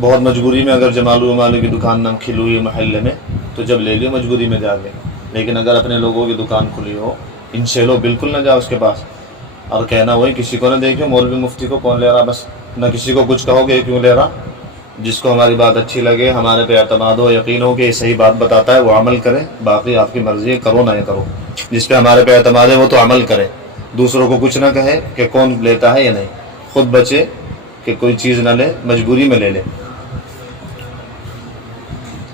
بہت مجبوری میں اگر جمالو کی دکان نہ کھلی ہوئی محلے میں تو جب لے لیو مجبوری میں جا کے. لیکن اگر اپنے لوگوں کی دکان کھلی ہو ان سے لو، بالکل نہ جاؤ اس کے پاس. اور کہنا وہی کسی کو نہ دیکھو مولوی مفتی کو کون لے رہا، بس نہ کسی کو کچھ کہو گے کیوں لے رہا. جس کو ہماری بات اچھی لگے، ہمارے پہ اعتماد ہو، یقین ہو کہ یہ صحیح بات بتاتا ہے، وہ عمل کرے. باقی آپ کی مرضی ہے، کرو نہ یہ کرو. جس پہ ہمارے پہ اعتماد ہے وہ تو عمل کرے، دوسروں کو کچھ نہ کہے کہ کون لیتا ہے یا نہیں. خود بچے کہ کوئی چیز نہ لے، مجبوری میں لے لے.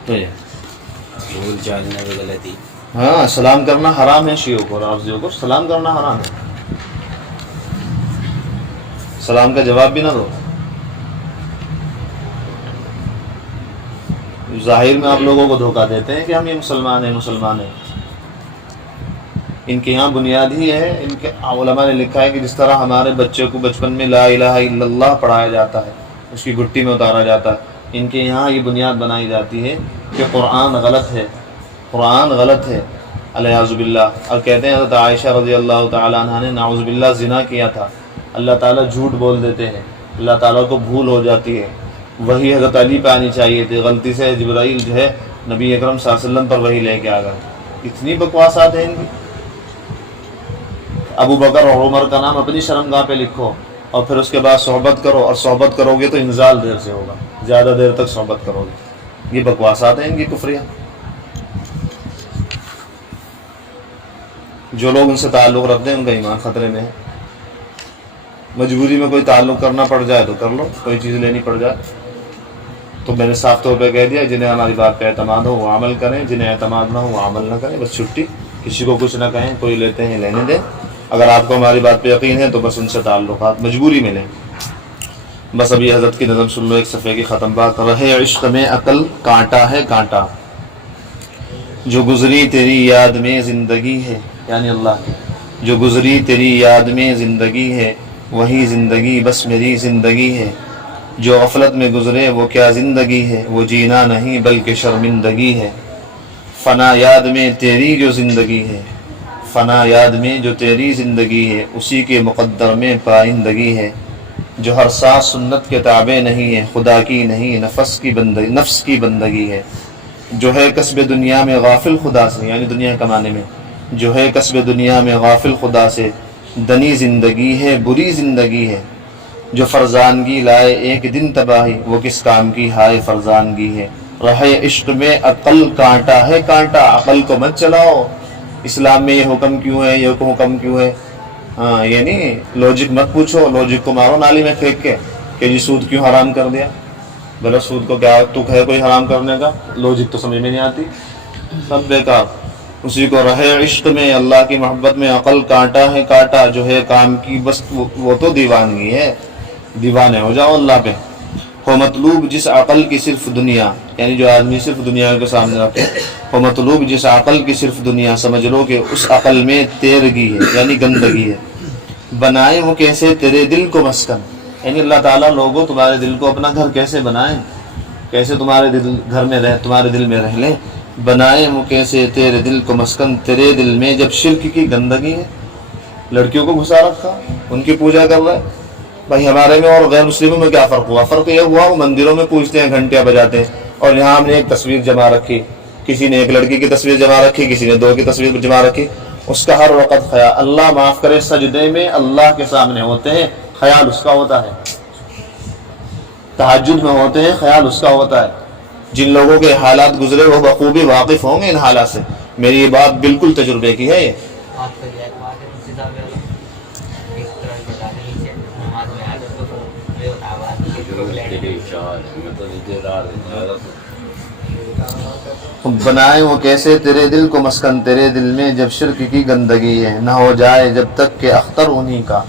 تو یہ بھول جالنا بھی غلطی. ہاں، سلام کرنا حرام ہے. شیعوں کو، رافضیوں کو سلام کرنا حرام ہے. سلام کا جواب بھی نہ دو. ظاہر میں آپ لوگوں کو دھوکہ دیتے ہیں کہ ہم یہ مسلمان ہیں. ان کے یہاں بنیاد ہی ہے. ان کے علماء نے لکھا ہے کہ جس طرح ہمارے بچے کو بچپن میں لا الہ الا اللہ پڑھایا جاتا ہے، اس کی گھٹی میں اتارا جاتا ہے، ان کے یہاں یہ بنیاد بنائی جاتی ہے کہ قرآن غلط ہے علیاذ باللہ. اور کہتے ہیں حضرت عائشہ رضی اللہ تعالیٰ عنہ نے نعوذ باللہ زنا کیا تھا. اللہ تعالیٰ جھوٹ بول دیتے ہیں، اللہ تعالیٰ کو بھول ہو جاتی ہے. وہی حضرت علی پہ آنی چاہیے تھی، غلطی سے جبرائیل جو ہے نبی اکرم صلی اللہ علیہ وسلم پر وہی لے کے آ گئے. اتنی بکواسات ہیں ان کی. ابو بکر اور عمر کا نام اپنی شرمگاہ پہ لکھو اور پھر اس کے بعد صحبت کرو، اور صحبت کرو گے تو انزال دیر سے ہوگا، زیادہ دیر تک صحبت کرو گے. یہ بکواسات ہیں ان کی کفریاں. جو لوگ ان سے تعلق رکھتے ہیں ان کا ایمان خطرے میں ہے. مجبوری میں کوئی تعلق کرنا پڑ جائے تو کر لو، کوئی چیز لینی پڑ جائے تو میں نے صاف طور پہ کہہ دیا جنہیں ہماری بات پہ اعتماد ہو وہ عمل کریں، جنہیں اعتماد نہ ہو وہ عمل نہ کریں. بس چھٹی. کسی کو کچھ نہ کہیں، کوئی لیتے ہیں لینے دیں. اگر آپ کو ہماری بات پہ یقین ہے تو بس ان سے تعلقات مجبوری میں لیں. بس ابھی حضرت کی نظم سن لو، ایک صفحے کی ختم بات. رہے عشق میں عقل کانٹا ہے کانٹا، جو گزری تیری یاد میں زندگی ہے، یعنی اللہ کی. جو گزری تیری یاد میں زندگی ہے وہی زندگی بس میری زندگی ہے. جو غفلت میں گزرے وہ کیا زندگی ہے، وہ جینا نہیں بلکہ شرمندگی ہے. فنا یاد میں تیری جو زندگی ہے، فنا یاد میں جو تیری زندگی ہے، اسی کے مقدر میں پائندگی ہے. جو ہر سانس سنت کے تابع نہیں ہے، خدا کی نہیں نفس کی بندگی ہے. جو ہے کسب دنیا میں غافل خدا سے، یعنی دنیا کمانے میں، جو ہے کسب دنیا میں غافل خدا سے، دنی زندگی ہے بری زندگی ہے. جو فرزانگی لائے ایک دن تباہی، وہ کس کام کی ہائے فرزانگی ہے. رہے عشق میں عقل کانٹا ہے کانٹا، عقل کو مت چلاؤ. اسلام میں یہ حکم کیوں ہے، یہ حکم کیوں ہے، ہاں یہ نہیں. لوجک مت پوچھو، لوجک کو مارو نالی میں پھینک کے کہ جی سود کیوں حرام کر دیا. بھلا سود کو کیا تک ہے کوئی حرام کرنے کا؟ لوجک تو سمجھ میں نہیں آتی، سب بیکار. اسی کو رہے عشق میں اللہ کی محبت میں عقل کانٹا ہے کانٹا، جو ہے کام کی بس وہ تو دیوانگی ہے. دیوانے ہو جاؤ اللہ پہ. ہو مطلوب جس عقل کی صرف دنیا، یعنی جو آدمی صرف دنیا کے سامنے رکھے، ہو مطلوب جس عقل کی صرف دنیا، سمجھ لو کہ اس عقل میں تیرگی ہے، یعنی گندگی ہے. بنائے وہ کیسے تیرے دل کو مسکن، یعنی اللہ تعالیٰ لوگوں تمہارے دل کو اپنا گھر کیسے بنائیں، کیسے تمہارے دل گھر میں رہ، تمہارے دل میں رہ لیں. بنائے وہ کیسے تیرے دل کو مسکن، تیرے دل میں جب شرک کی گندگی ہے. لڑکیوں کو گھسا رکھا، ان کی پوجا کر رہا ہے، بھائی ہمارے میں اور غیر مسلموں میں کیا فرق ہوا؟ فرق یہ ہوا وہ مندروں میں پوجتے ہیں، گھنٹیاں بجاتے ہیں، اور یہاں ہم نے ایک تصویر جما رکھی، کسی نے ایک لڑکی کی تصویر جما رکھی، کسی نے دو کی تصویر جما رکھی، اس کا ہر وقت خیال، اللہ معاف کرے، سجدے میں اللہ کے سامنے ہوتے ہیں، خیال اس کا ہوتا ہے، تہجد میں ہوتے ہیں، خیال اس کا ہوتا ہے۔ جن لوگوں کے حالات گزرے وہ بخوبی واقف ہوں گے ان حالات سے، میری یہ بات بالکل تجربے کی ہے۔ یہ بنائے وہ کیسے تیرے دل کو مسکن، تیرے دل میں جب شرک کی گندگی ہے، نہ ہو جائے جب تک کہ اختر انہی کا،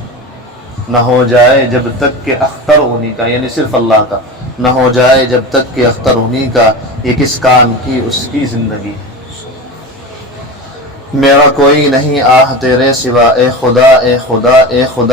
نہ ہو جائے جب تک کہ اختر انہی کا، یعنی صرف اللہ کا، نہ ہو جائے جب تک کہ اختر انہی کا، یہ کس کام کی اس کی زندگی۔ میرا کوئی نہیں آہ تیرے سوا، اے خدا اے خدا اے خدا۔